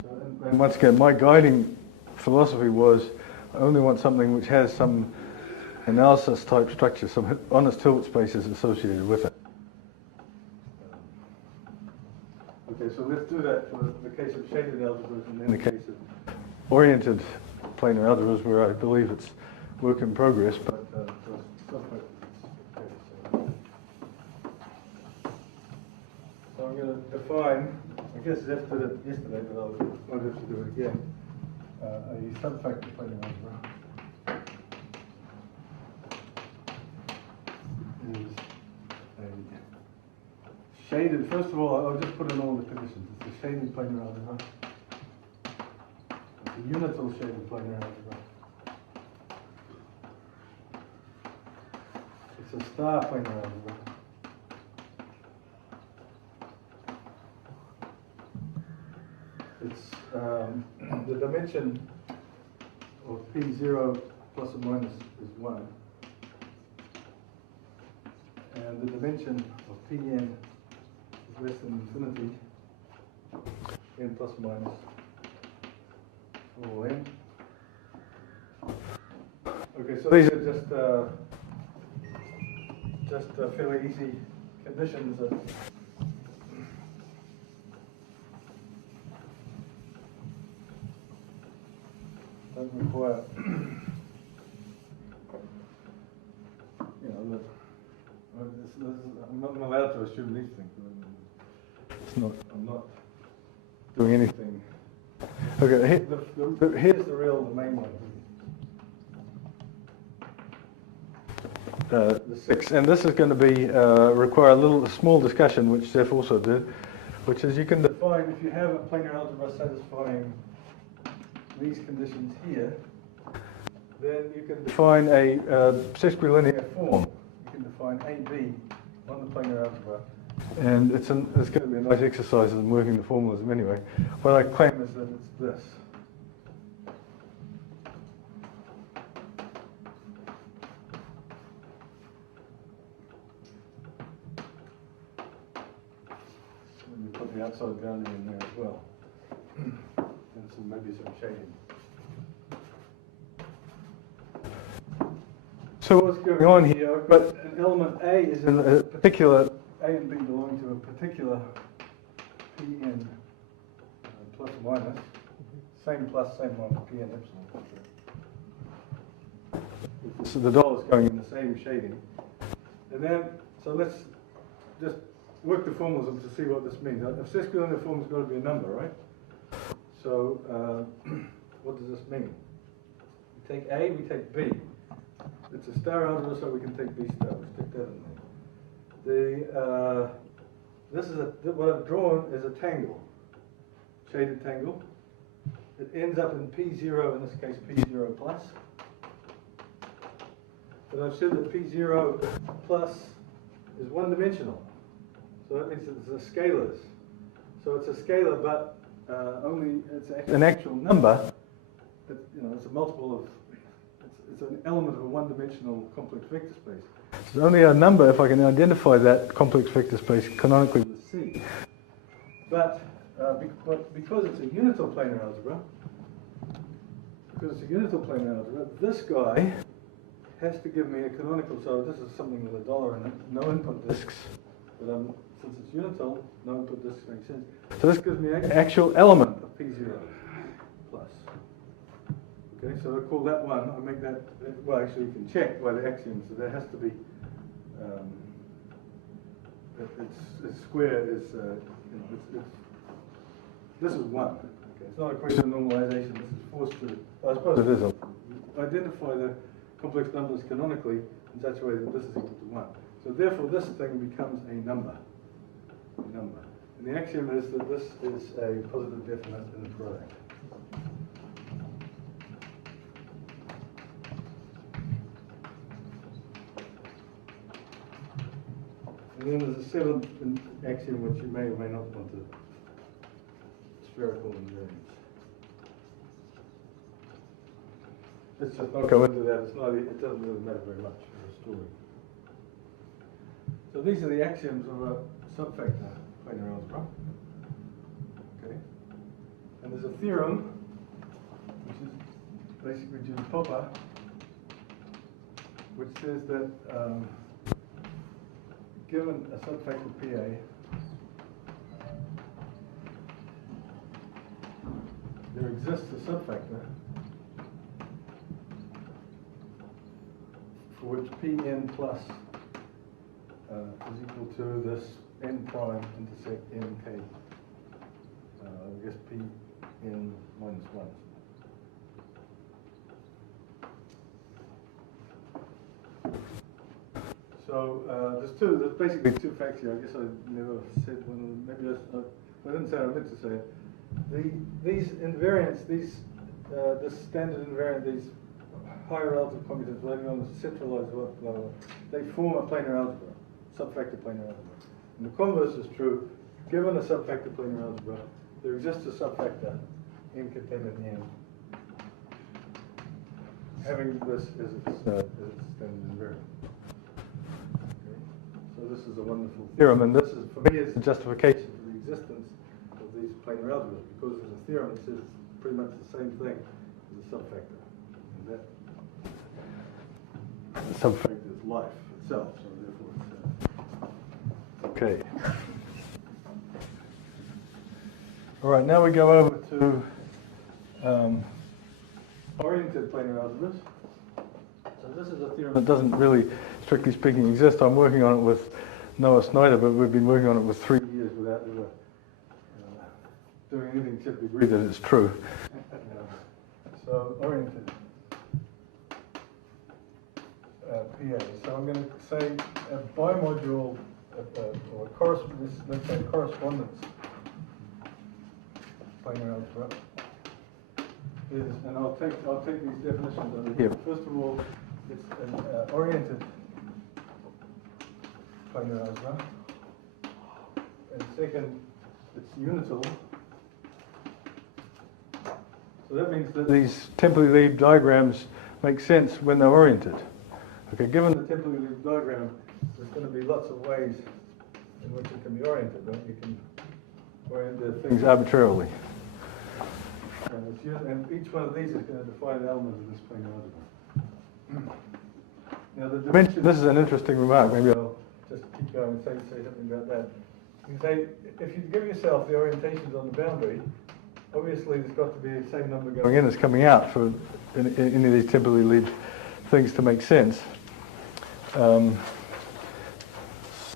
So, and once again, my guiding philosophy was I only want something which has some analysis type structure, some honest tilt spaces associated with it. Okay, so let's do that for the case of shaded algebras and then the case of oriented planar algebras, where I believe it's work in progress, but for stuff like so I'm going to define, I guess Zeph did it yesterday, but I won't have to do it again, a subfactor planar algebra is a shaded, first of all, I'll just put in all the conditions. It's a shaded planar algebra. It's a unital shaded planar algebra. It's a star planar algebra. It's the dimension of P0 plus or minus is 1. And the dimension of Pn is less than infinity, n plus or minus all n. Okay, so these are just fairly easy conditions that don't require, I'm not allowed to assume these things. I'm not doing anything. Okay, here's the main one. The 6, and this is going to be require a small discussion, which Zeph also did, which is you can define, if you have a planar algebra satisfying these conditions here, then you can define a sesquilinear form. You can define AB on the planar algebra, and it's going to be a nice exercise in working the formalism anyway. What I claim is that it's this. Let me put the outside boundary in there as well, and maybe some shading. So what's going on here? I've got an element A is in a particular, A and B belong to a particular Pn plus or minus, same plus, same minus, Pn epsilon. So the dollars going in the same shading. And then, so let's just work the formalism to see what this means. A sesquilinear form has got to be a number, right? So what does this mean? We take A, we take B. It's a star algebra, so we can take B star. We stick that in there. This is what I've drawn is a tangle, shaded tangle. It ends up in P0, in this case P0 plus. But I've said that P0 plus is one-dimensional. So that means that it's a scalars. So it's a scalar, but only it's an actual number. But, it's a multiple of. It's an element of a one-dimensional complex vector space. It's only a number if I can identify that complex vector space canonically with C. But because it's a unital planar algebra, this guy has to give me a canonical. So this is something with a dollar in it, no input disks. But since it's unital, no input disks makes sense. So this gives me an actual element of P0 plus. Okay, so I call that one. I make that. Well, actually, you can check by the axioms that there has to be. Its square is. This is one. Okay, it's not a question of normalization. This is forced to. I suppose it is. Identify the complex numbers canonically in such a way that this is equal to 1. So therefore this thing becomes a number. And the axiom is that this is a positive definite in the product. And then there's a seventh axiom which you may or may not want to. Spherical invariance. Let's just not go into that. It doesn't really matter very much for the story. So these are the axioms of a subfactor planar algebra. Okay. And there's a theorem, which is basically due to Popper, which says that given a subfactor PA, there exists a subfactor for which Pn plus is equal to this n prime intersect nk. I guess Pn minus 1. So there's basically two facts here. I guess I never said one of them. Maybe I didn't say I meant to say it. These invariants, this standard invariant, these higher relative commutants, whatever you want to centralize, they form a planar algebra, subfactor planar algebra. And the converse is true. Given a subfactor planar algebra, there exists a subfactor n contained in n, having this as its standard invariant. Okay. So this is a wonderful theorem, and this is, for me, is a justification for the existence of these planar algebras, because there's a theorem that says pretty much the same thing as a subfactor. And that the subfactor is life itself, so therefore it's okay. All right, now we go over to oriented planar algebras. So this is a theorem that doesn't really, strictly speaking, exist. I'm working on it with Noah Snyder, but we've been working on it for 3 years without ever doing anything except agree that it's true. So oriented PA. So I'm going to say a bimodule or let's say correspondence planar algebra is, and I'll take these definitions over here. First of all, it's an oriented planar algebra, and second, it's unital. So that means that these temporally diagrams make sense when they're oriented. Okay, given the temporally diagram, there's going to be lots of ways in which it can be oriented. Right? You can orient the things arbitrarily. And each one of these is going to define an element of this planar algebra. Now the dimension, this is an interesting remark, maybe I'll just keep going and say something about that. You can say, if you give yourself the orientations on the boundary, obviously there's got to be the same number going in as coming out for any of these temporally lead things to make sense. So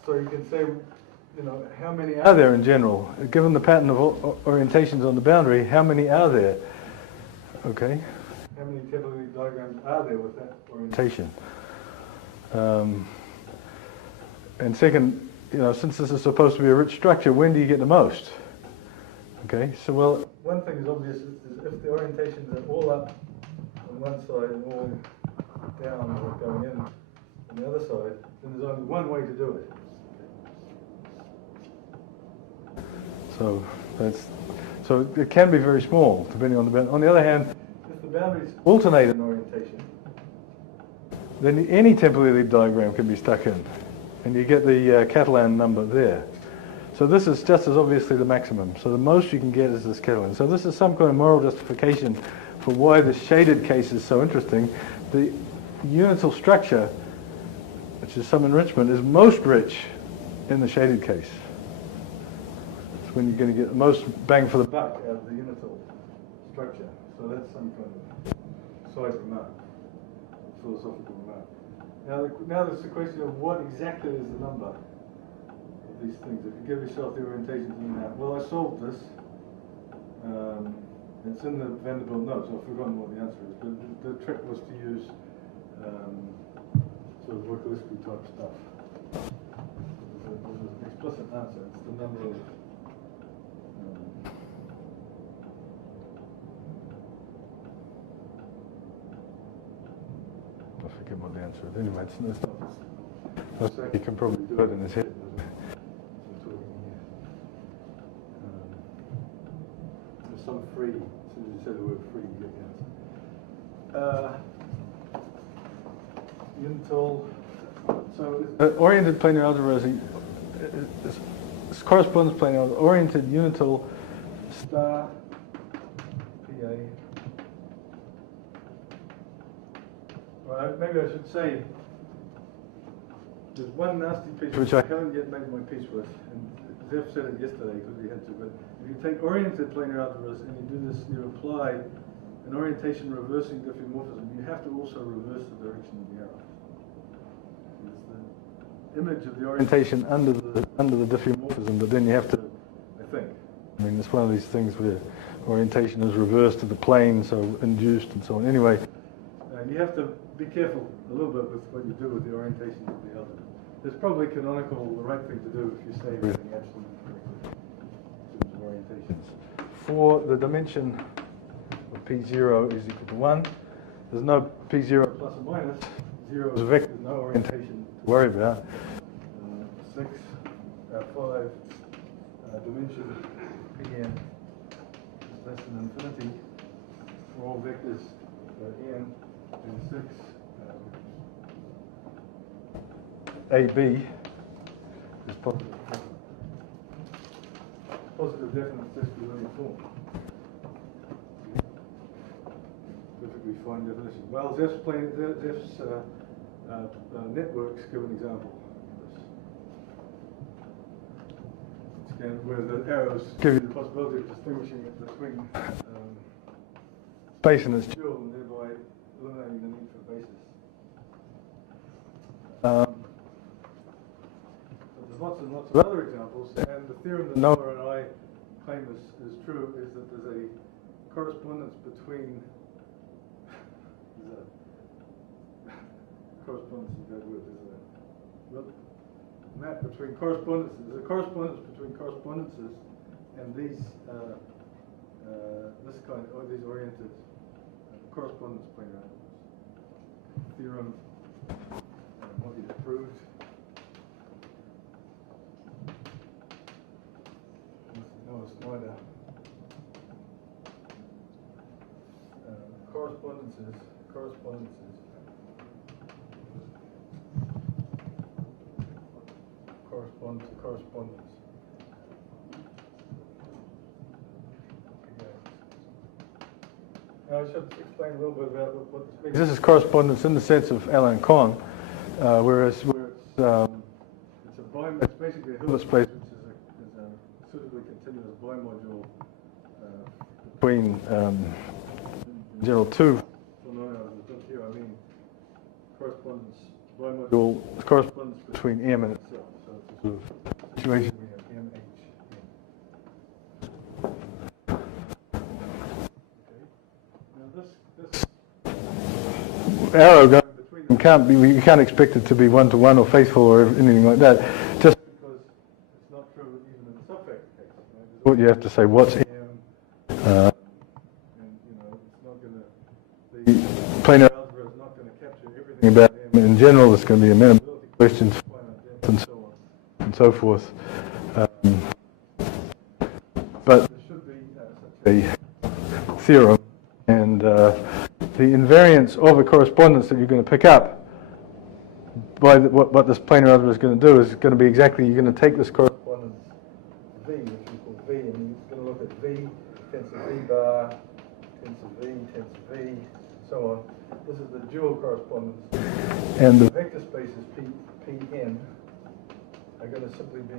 you can say, you know, how many are there in general? Given the pattern of orientations on the boundary, how many are there? Okay. How many temporally lead diagrams are there with that orientation? And second, you know, since this is supposed to be a rich structure, when do you get the most? Okay, so well, one thing is obvious is if the orientations are all up on one side and all down or going in on the other side, then there's only one way to do it. So it can be very small depending on the boundary. On the other hand, if the boundaries alternate in orientation, then any temporally lead diagram can be stuck in, and you get the Catalan number there. So this is just as obviously the maximum. So the most you can get is this Catalan. So this is some kind of moral justification for why the shaded case is so interesting. The unital structure, which is some enrichment, is most rich in the shaded case. It's when you're going to get the most bang for the buck out of the unital structure. So that's some kind of side remark, philosophical remark. Now there's the question of what exactly is the number of these things. If you give yourself the orientation to them now, well, I solved this. It's in the Vanderbilt notes. I've forgotten what the answer is, but the trick was to use sort of Wojciechowski type stuff. There's an explicit answer. It's the number of I forget what the answer is. Anyway, it's not. He can probably do it in his head. There's some free. As soon as you say the word free, you get the answer. Unital. So oriented planar algebra is correspondence planar algebra. Oriented unital star PA. Well, maybe I should say there's one nasty piece which I haven't yet made my peace with, and Zeph said it yesterday because he had to, but if you take oriented planar algebras and you do this, you apply an orientation reversing diffeomorphism, you have to also reverse the direction of the arrow. It's the image of the orientation under the diffeomorphism, but then you have to, I think. I mean, it's one of these things where orientation is reversed to the plane, so induced and so on. Anyway, you have to be careful a little bit with what you do with the orientation of the algebra. It's probably canonical, the right thing to do if you say everything absolutely correctly in terms of orientations. For the dimension of P0 is equal to 1, there's no P0 plus or minus. 0 is a vector, no orientation to worry about. 5, dimension Pn is less than infinity for all vectors n and 6. AB is positive. Positive definite test-related form. Perfectly fine definition. Well, Zeph's networks give an example of this. It's where the arrows give you the possibility of distinguishing it between space and its dual, and thereby eliminating the need for basis. But there's lots and lots of other examples, and the theorem that Noah and I claim is true is that there's a correspondence between correspondence is a bad word, isn't it? Well, map between correspondences. There's a correspondence between correspondences and these this kind of these oriented correspondence planar algebras. Theorem what is proved. Noah Snyder. Correspondences correspond to correspondence. Now I should explain a little bit about what this means. This is correspondence in the sense of Alain Connes. whereas it's basically a Hilbert space, which is a suitably continuous bimodule between general two phenomena here. I mean correspondence between M and itself. So it's a sort of situation we have M, H, N. Okay. Now this arrow going between them you can't expect it to be one-to-one or faithful or anything like that, just because it's not true even in the subvector case. Right? What you have to say, what's M? And it's not going to. The planar algebra is not going to capture everything about M. In general, it's going to be amenability questions, finite depth, and so on and so forth. But there should be such a theorem, and the invariance of a correspondence that you're going to pick up by what this planar algebra is going to do is going to be exactly, you're going to take this correspondence V, which we call V, and you're going to look at V, tensor V bar, tensor V, so on. This is the dual correspondence. And the vector spaces Pn are going to simply be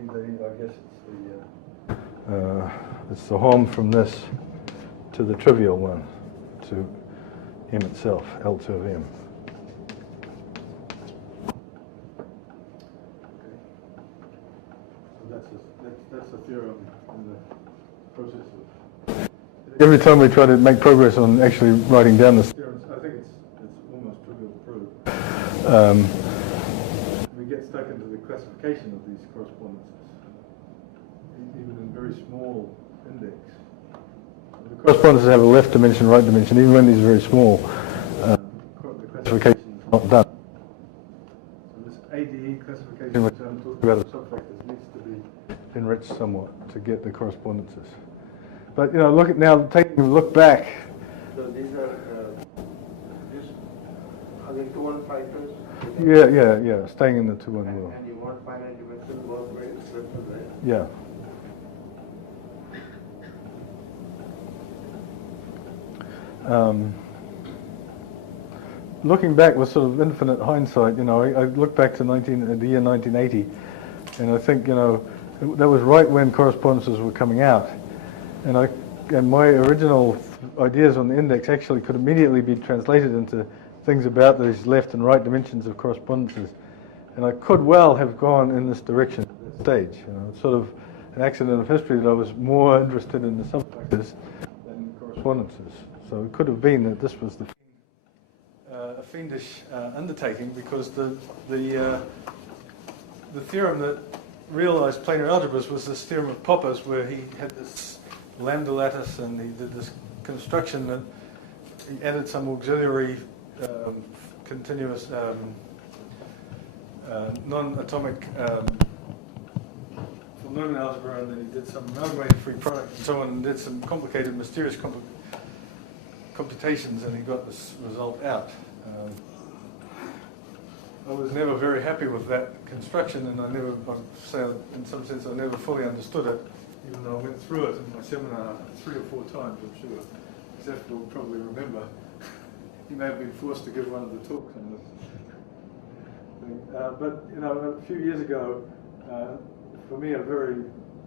it's the Hom from this to the trivial one, to M itself, L2 of M. Okay. So that's a theorem in the process of. Every time we try to make progress on actually writing down this theorem, I think it's almost trivial to prove. We get stuck into the classification of these correspondences, even in very small index. The correspondences have a left dimension, right dimension, even when these are very small. The classification is not done. So this ADE classification, which I'm talking about of subvectors, needs to be enriched somewhat to get the correspondences. But taking a look back. So these are they 2-1 fighters? Yeah. Staying in the 2-1 world. And you want finite dimension both ways, right? Yeah. Looking back with sort of infinite hindsight, I look back to the year 1980, and I think, that was right when correspondences were coming out. And my original ideas on the index actually could immediately be translated into things about these left and right dimensions of correspondences. And I could well have gone in this direction at that stage. It's sort of an accident of history that I was more interested in the subvectors than correspondences. So it could have been that this was a fiendish undertaking, because the theorem that realized planar algebras was this theorem of Poppers, where he had this lambda lattice and he did this construction that he added some auxiliary continuous non-atomic polynomial algebra, and then he did some amalgamated free product and so on, and did some complicated, mysterious computations, and he got this result out. I was never very happy with that construction, and in some sense I never fully understood it, even though I went through it in my seminar 3 or 4 times, I'm sure. Zeph will probably remember. He may have been forced to give one of the talks on this thing. But a few years ago, for me, a very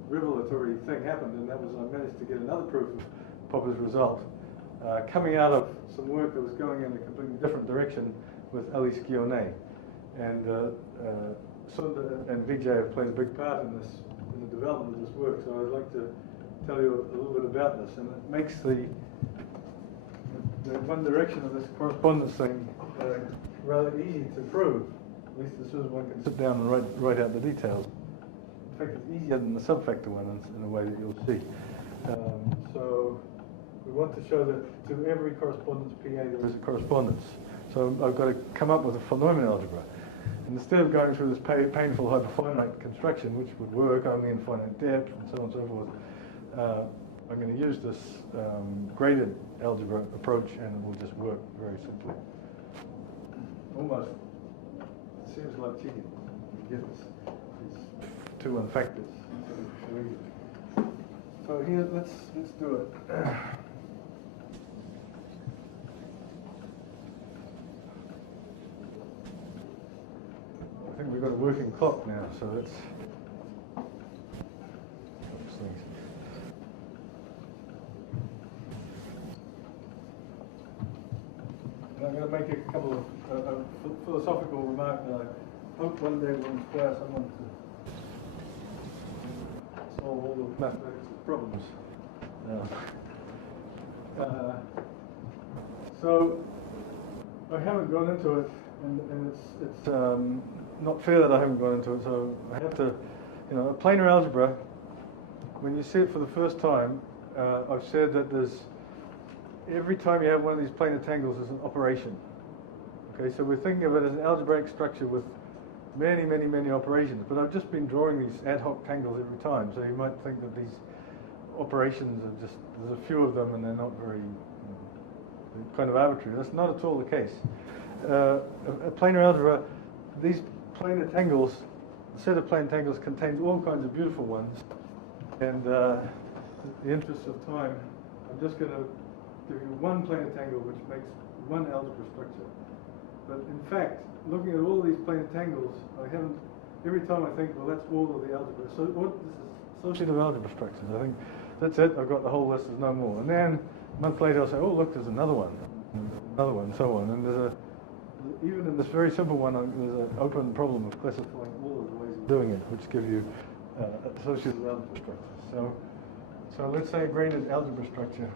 revelatory thing happened, and that was I managed to get another proof of Popper's result, coming out of some work that was going in a completely different direction with Alice Guillaumet. And Sunda and Vijay have played a big part in the development of this work, so I'd like to tell you a little bit about this. And it makes the one direction of this correspondence thing rather easy to prove, at least as soon as one can sit down and write out the details. In fact, it's easier than the subvector one in a way that you'll see. So we want to show that to every correspondence PA there is a correspondence. So I've got to come up with a polynomial algebra. And instead of going through this painful hyperfinite construction, which would work only in finite depth and so on and so forth, I'm going to use this graded algebra approach, and it will just work very simply. Almost seems like cheating. You get these 2 factors. So here, let's do it. o'clock now, so that's. Oops, thanks. And I'm going to make a couple of philosophical remarks that I hope one day will inspire someone to solve all the mathematical problems. So I haven't gone into it, and it's not fair that I haven't gone into it. So I have to, a planar algebra. When you see it for the first time, I've said that every time you have one of these planar tangles, there's an operation. Okay, so we're thinking of it as an algebraic structure with many, many, many operations. But I've just been drawing these ad hoc tangles every time, so you might think that these operations are there's a few of them and they're not very they're kind of arbitrary. That's not at all the case. A planar algebra, these planar tangles, the set of planar tangles contains all kinds of beautiful ones. And in the interest of time, I'm just going to give you one planar tangle which makes one algebra structure. But in fact, looking at all these planar tangles, every time I think, well, that's all of the algebra. So what is this associative algebra structures? I think that's it, I've got the whole list, there's no more. And then a month later I'll say, oh look, there's another one, and so on. And even in this very simple one, there's an open problem of classifying all of the ways of doing it, which give you associative algebra structures. So let's say a graded algebra structure.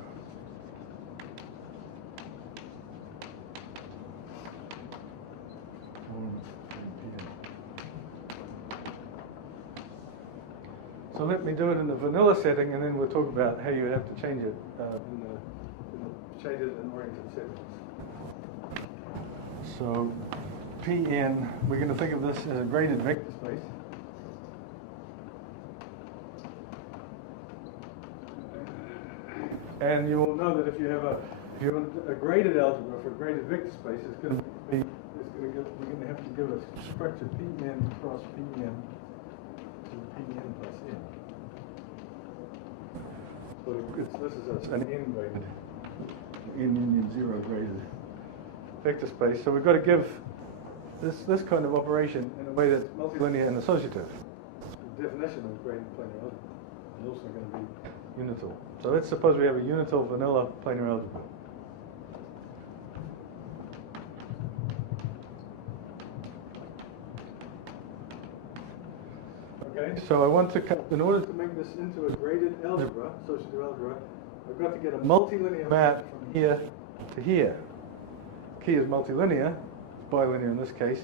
So let me do it in the vanilla setting, and then we'll talk about how you have to change it in the shaded and oriented settings. So Pn, we're going to think of this as a graded vector space. And you will know that if you have a graded algebra for a graded vector space, we're going to have to give a structure Pn cross Pn to Pn plus n. So this is an n graded, n union 0 graded vector space. So we've got to give this kind of operation in a way that's multilinear and associative. The definition of graded planar algebra is also going to be unital. So let's suppose we have a unital vanilla planar algebra. Okay, so I want to, in order to make this into a graded algebra, associative algebra, I've got to get a multilinear map from here to here. Key is multilinear, it's bilinear in this case.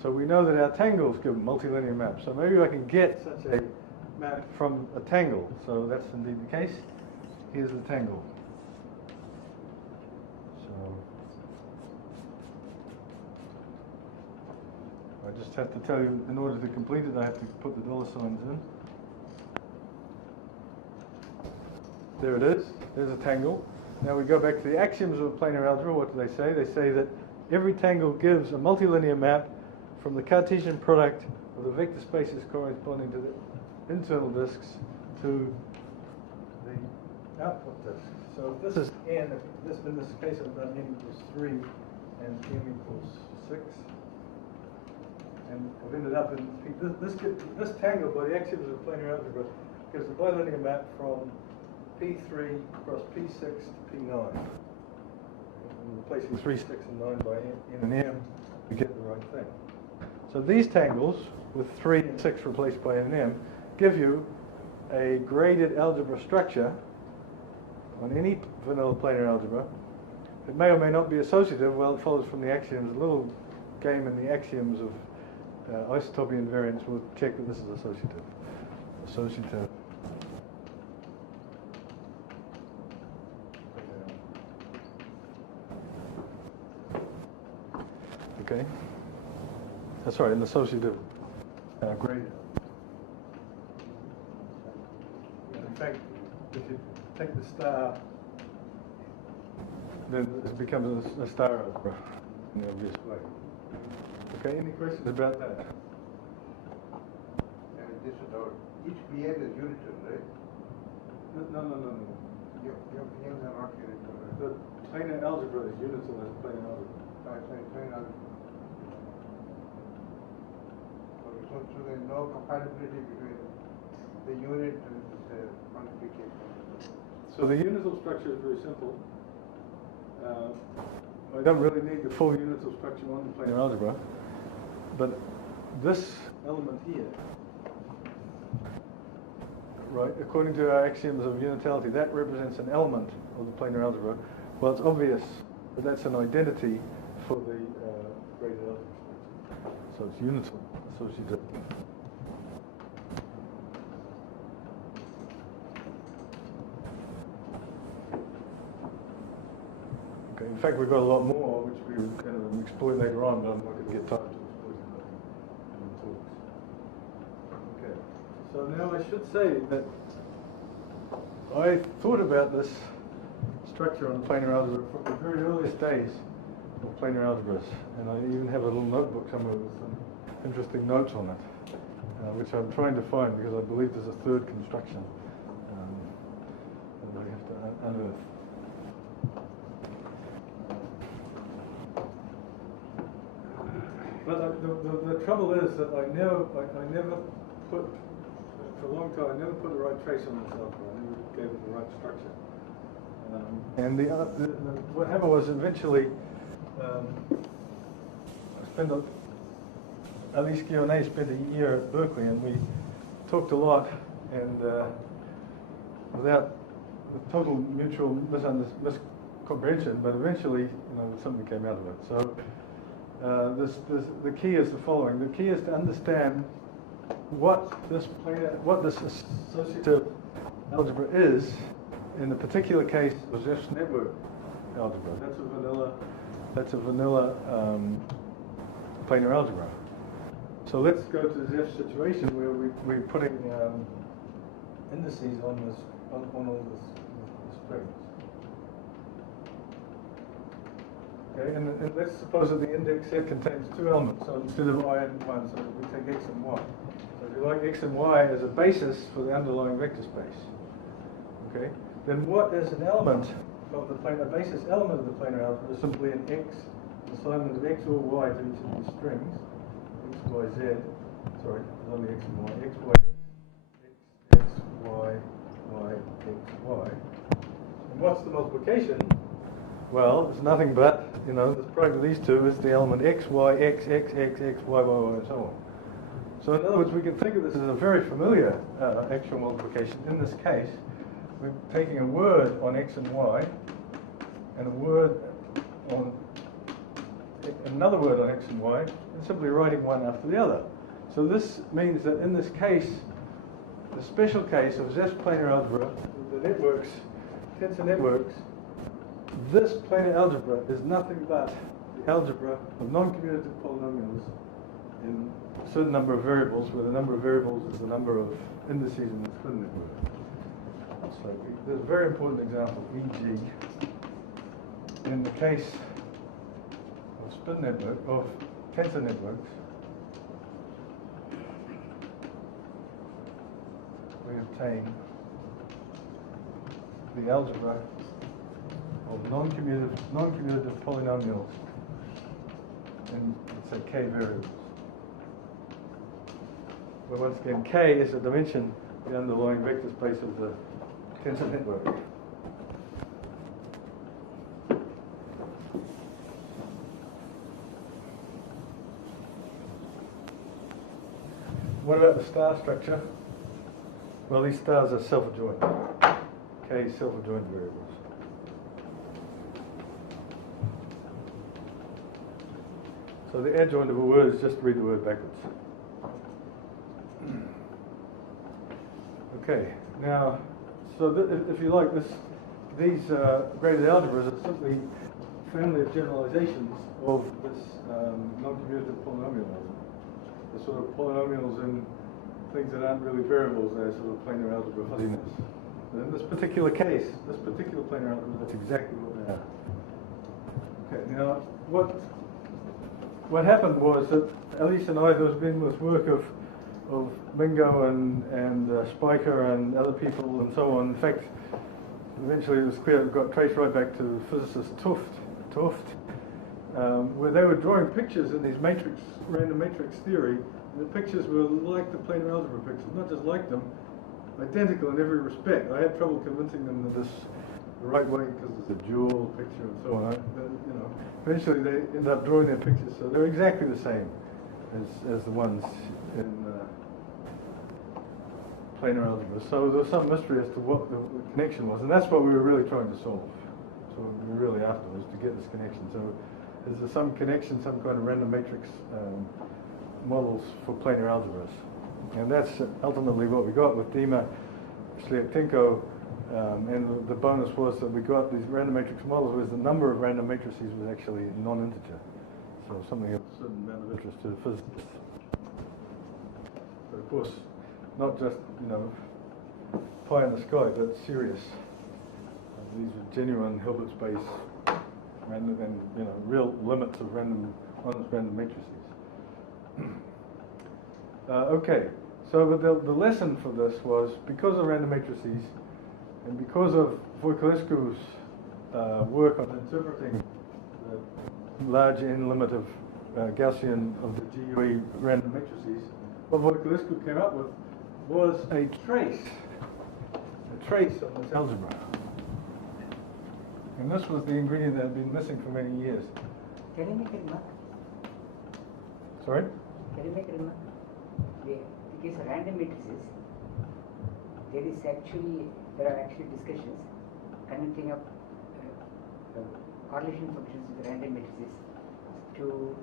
So we know that our tangles give multilinear maps. So maybe I can get such a map from a tangle. So that's indeed the case. Here's the tangle. So I just have to tell you, in order to complete it, I have to put the dollar signs in. There it is. There's a tangle. Now we go back to the axioms of planar algebra. What do they say? They say that every tangle gives a multilinear map from the Cartesian product of the vector spaces corresponding to the internal disks to the output disk. So if this is n, in this case I've done n equals 3 and n equals 6. And I've ended up in this tangle by the axioms of planar algebra gives a bilinear map from P3 across P6 to P9. And replacing 3, 6, and 9 by n and m, we get the right thing. So these tangles, with 3 and 6 replaced by n and m, give you a graded algebra structure on any vanilla planar algebra. It may or may not be associative. Well, it follows from the axioms. A little game in the axioms of isotopy invariance will check that this is associative. Associative. Okay. That's right, an associative gradient. In fact, if you take the star, then it becomes a star algebra in the obvious way. Okay, any questions about that? And this is our, each Pn is unital, right? No. Your Pn's are not unital, right? The planar algebra is unital as planar algebra. Planar algebra. Okay. so there's no compatibility between the unit and the multiplication. So the unital structure is very simple. I don't really need the full unital structure on the planar algebra, but this element here, right, according to our axioms of unitality, that represents an element of the planar algebra. Well, it's obvious that that's an identity for the graded algebra structure. So it's unital associative. Okay, in fact, we've got a lot more, which we will kind of explore later on, but I'm not going to get time to explore them in talks. Okay, so now I should say that I thought about this structure on planar algebra from the very earliest days of planar algebras, and I even have a little notebook somewhere with some interesting notes on it, which I'm trying to find because I believe there's a third construction that I have to unearth. But the trouble is that I never put, for a long time, I never put the right trace on myself. I never gave it the right structure. And what happened was eventually, at least Gns spent a year at Berkeley, and we talked a lot, and without total mutual miscomprehension, but eventually, something came out of it. So. The key is the following. The key is to understand what this associative algebra is in the particular case of Zeff's network algebra. That's a vanilla planar algebra. So let's go to Zeff's situation where we're putting indices on all this strings. Okay, and let's suppose that the index set contains two elements, so instead of I and 1, so we take x and y. So if you like x and y as a basis for the underlying vector space, okay, then what is an element of the planar, basis element of the planar algebra is simply an x, assignment of x or y to each of these strings, x, y, z, sorry, there's only x and y, x, y, x, y, y, x, y. And what's the multiplication? Well, it's nothing but, the product of these two is the element x, y, x, x, x, x, y, y, y, and so on. So in other words, we can think of this as a very familiar actual multiplication. In this case, we're taking a word on x and y, and another word on x and y, and simply writing one after the other. So this means that in this case, the special case of Zeff's planar algebra, the networks, tensor networks, this planar algebra is nothing but the algebra of non-commutative polynomials in a certain number of variables, where the number of variables is the number of indices in the spin network. So there's a very important example, e.g. in the case of spin network, of tensor networks, we obtain the algebra of non-commutative polynomials in, let's say, k variables. Where once again, k is the dimension, the underlying vector space of the tensor network. What about the star structure? Well, these stars are self-adjoint. K self-adjoint variables. So the adjoint of a word is just to read the word backwards. Okay, now, so if you like, these graded algebras are simply a family of generalizations of this non-commutative polynomial algebra. The sort of polynomials in things that aren't really variables, they're sort of planar algebra fuzziness. But in this particular case, this particular planar algebra, that's exactly what they are. Okay, now, what happened was that Elise and I, there was been this work of Mingo and Spiker and other people and so on. In fact, eventually it was clear it got traced right back to physicist Tuft, where they were drawing pictures in these random matrix theory the pictures were like the planar algebra pictures, not just like them, identical in every respect. I had trouble convincing them that this the right way because it's a dual picture and so on. But, you know, eventually they end up drawing their pictures, so they're exactly the same as the ones in planar algebra. So there was some mystery as to what the connection was, and that's what we were really trying to solve. So we were really after was to get this connection. So is there some connection, some kind of random matrix models for planar algebras? And that's ultimately what we got with Dima, Sliaktenko, and the bonus was that we got these random matrix models where the number of random matrices was actually non-integer. So something of a certain amount of interest to the physicists. But of course, not just, you know, pie in the sky, but serious. These are genuine Hilbert space random and, you know, real limits of random matrices. Okay, so but the lesson for this was because of random matrices and because of Voiculescu's work on interpreting the large n limit of Gaussian of the GUE random matrices, what Voiculescu came up with was a trace on this algebra. And this was the ingredient that had been missing for many years. Can you make a remark? Sorry? Can you make a remark? In the case of random matrices, there are actually discussions connecting up correlation functions with random matrices to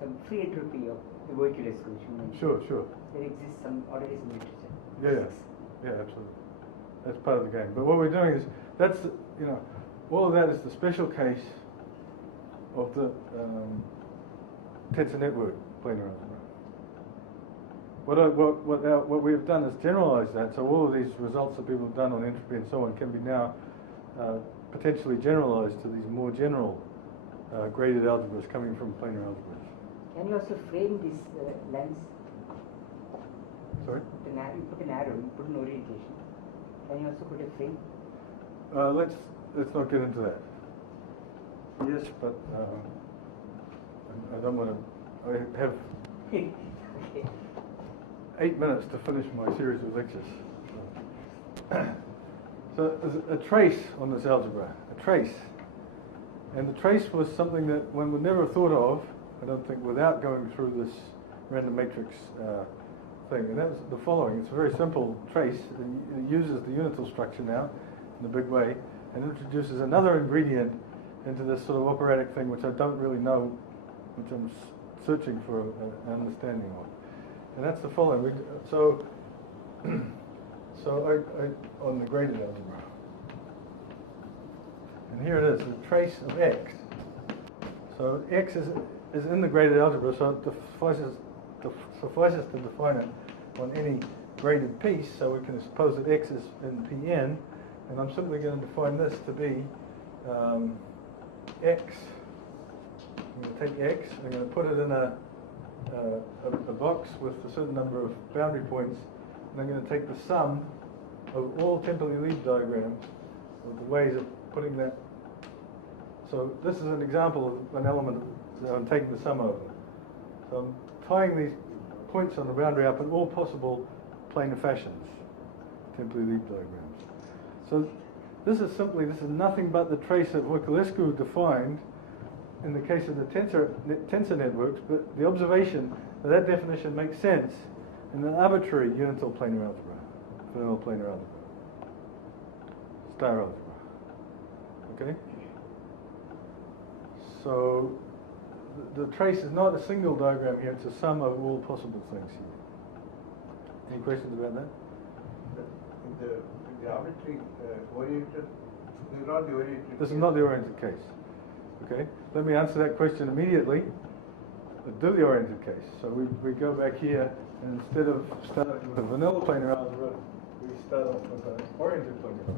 some free entropy of the Voiculescu, which you mentioned. Sure. There exists already some literature. Yeah, absolutely. That's part of the game. But what we're doing is, that's, you know, all of that is the special case of the tensor network planar algebra. What we have done is generalize that, so all of these results that people have done on entropy and so on can be now potentially generalized to these more general graded algebras coming from planar algebras. Can you also frame this lens? Sorry? You put an arrow, you put an orientation. Can you also put a frame? Let's not get into that. Yes, but I don't want to. I have Okay. 8 minutes to finish my series of lectures. So there's a trace on this algebra, a trace. And the trace was something that one would never have thought of, I don't think, without going through this random matrix thing. And that was the following. It's a very simple trace. It uses the unital structure now in a big way and introduces another ingredient into this sort of operatic thing which I don't really know, which I'm searching for an understanding of. And that's the following. So I on the graded algebra. And here it is, a trace of x. So x is in the graded algebra, so it suffices to define it on any graded piece, so we can suppose that x is in Pn, and I'm simply going to define this to be x. I'm going to take x, I'm going to put it in a box with a certain number of boundary points, and I'm going to take the sum of all temporally lead diagrams of the ways of putting that. So this is an example of an element that I'm taking the sum over. So I'm tying these points on the boundary up in all possible planar fashions, temporally lead diagrams. So this is nothing but the trace that Voiculescu defined in the case of the tensor networks, but the observation that definition makes sense in an arbitrary unital planar algebra, vanilla planar algebra, star algebra. Okay? So the trace is not a single diagram here, it's a sum of all possible things here. Any questions about that? The arbitrary oriented, this is not the oriented. This is not the oriented case. Okay, let me answer that question immediately. Do the oriented case. So we go back here, and instead of starting with a vanilla planar algebra, we start off with an oriented planar algebra.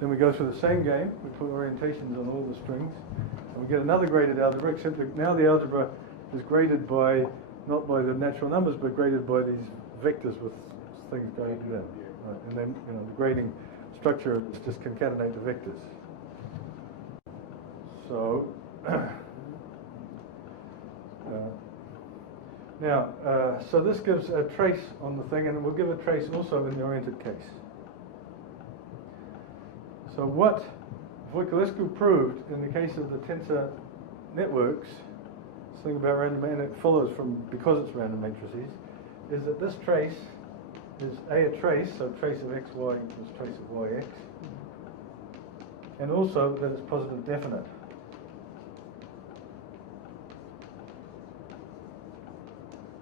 Then we go through the same game. We put orientations on all the strings, and we get another graded algebra. Except that now the algebra is graded by not by the natural numbers, but graded by these vectors with things going to them. Right. And then the grading structure is just concatenate the vectors. So Now, so this gives a trace on the thing, and it will give a trace also in the oriented case. So what Voiculescu proved in the case of the tensor networks, this thing about random, and it follows from, because it's random matrices, is that this trace is a trace, so trace of xy equals trace of yx, and also that it's positive definite.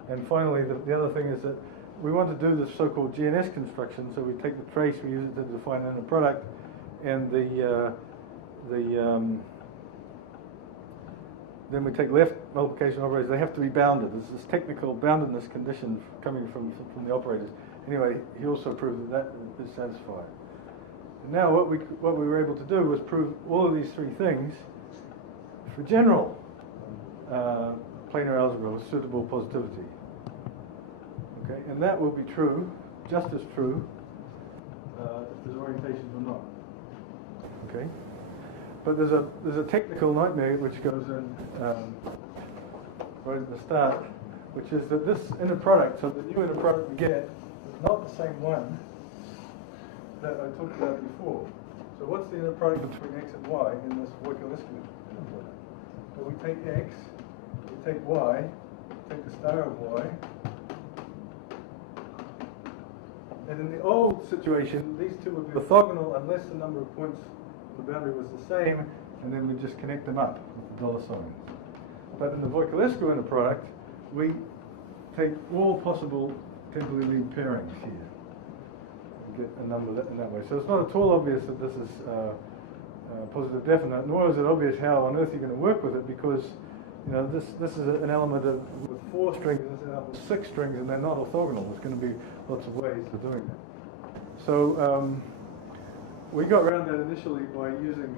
And finally, the other thing is that we want to do this so-called Gns construction, so we take the trace, we use it to define an inner product, and then we take left multiplication operators. They have to be bounded. There's this technical boundedness condition coming from the operators. Anyway, he also proved that is satisfied. And now what we were able to do was prove all of these three things for general planar algebra with suitable positivity. Okay, and that will be true, just as true, if there's orientations or not. Okay, but there's a technical nightmare which goes in right at the start, which is that this inner product, so the new inner product we get, is not the same one that I talked about before. So what's the inner product between x and y in this Voiculescu inner product? Well, we take x, we take y, take the star of y, and in the old situation, these two would be orthogonal unless the number of points on the boundary was the same, and then we just connect them up with the dollar signs. But in the Voiculescu inner product, we take all possible temporally lead pairings here and get a number in that way. So it's not at all obvious that this is positive definite, nor is it obvious how on earth you're going to work with it, because this is an element with 4 strings, this is an element with 6 strings, and they're not orthogonal. There's going to be lots of ways of doing that. So we got around that initially by using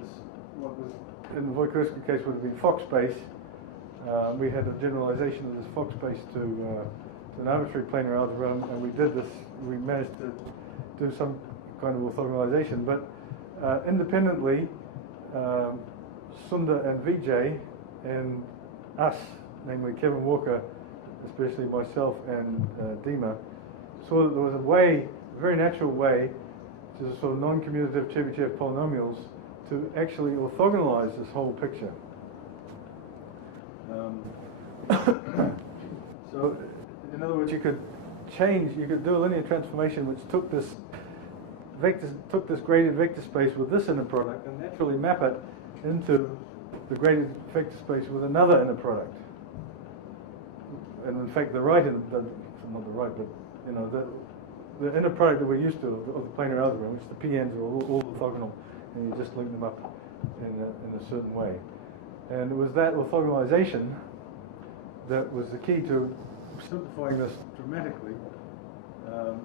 this, what was in the Voiculescu case would have been Fock space. We had a generalization of this Fock space to an arbitrary planar algebra, and we did this. We managed to do some kind of orthogonalization, but independently, Sundar and Vijay and us, namely Kevin Walker, especially myself and Dima, saw that there was a way, a very natural way, which is a sort of non-commutative Chebyshev polynomials, to actually orthogonalize this whole picture. So, in other words, you could do a linear transformation which took this graded vector space with this inner product and naturally map it into the graded vector space with another inner product. And in fact, not the right, but the inner product that we're used to of the planar algebra, in which the PNs are all orthogonal, and you just link them up in a certain way. And it was that orthogonalization that was the key to simplifying this dramatically.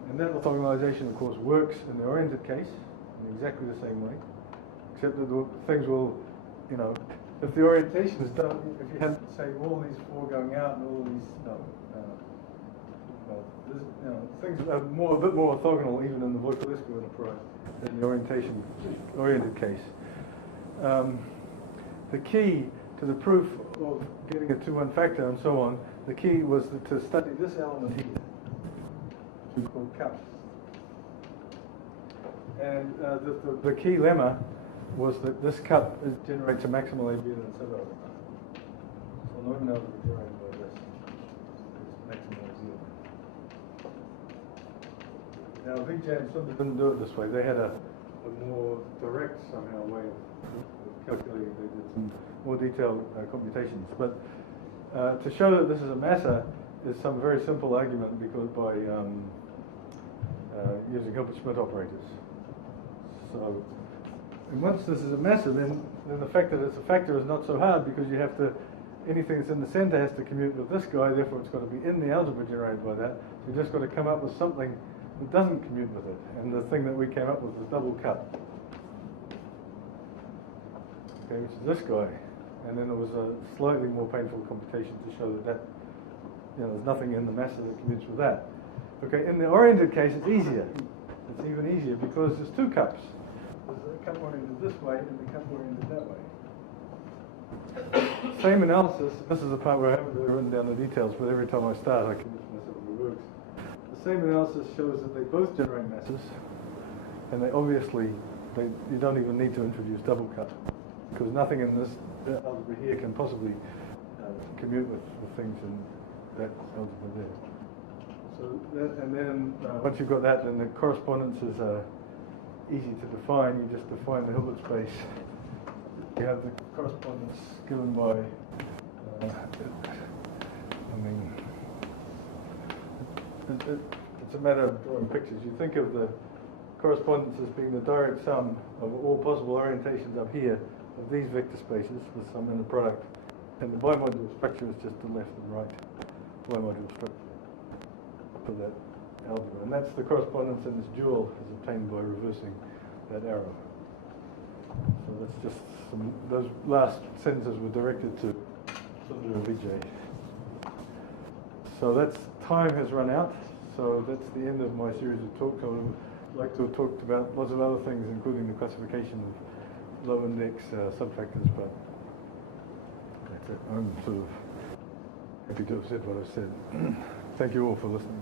And that orthogonalization, of course, works in the oriented case in exactly the same way, except that the things will, if the orientation is done, if you had, say, all these 4 going out and all these, things are a bit more orthogonal even in the Voiculescu inner product than the oriented case. The key to the proof of getting a 2-1 factor and so on, the key was to study this element here, which we call cup. And the key lemma was that this cup generates a maximal AB and a subalgebra. So no one else will be generated by this. It's maximal AB. Now Vijay and Sundar didn't do it this way. They had a more direct somehow way of calculating. They did some more detailed computations. But to show that this is a massa is some very simple argument because by using Hilbert-Schmidt operators. So, and once this is a massa, then the fact that it's a factor is not so hard because you have to, anything that's in the center has to commute with this guy, therefore it's got to be in the algebra generated by that. So you just got to come up with something that doesn't commute with it. And the thing that we came up with was double cut. Okay, which is this guy. And then there was a slightly more painful computation to show that there's nothing in the massa that commutes with that. Okay, in the oriented case, it's easier. It's even easier because there's 2 cups. There's a cup oriented this way and the cup oriented that way. Same analysis, this is the part where I haven't really written down the details, but every time I start I convince myself it works. The same analysis shows that they both generate masses, and they obviously, you don't even need to introduce double cut, because nothing in this algebra here can possibly commute with things in that algebra there. So that, and then once you've got that, then the correspondences are easy to define. You just define the Hilbert space. You have the correspondence given by, it's a matter of drawing pictures. You think of the correspondence as being the direct sum of all possible orientations up here of these vector spaces with some inner product. And the bimodule structure is just the left and right bimodule structure for that algebra. And that's the correspondence in this dual is obtained by reversing that arrow. So that's just those last sentences were directed to Sundar Vijay. So that's time has run out. So that's the end of my series of talks. I would like to have talked about lots of other things, including the classification of low index subfactors, but that's it. I'm sort of happy to have said what I've said. Thank you all for listening.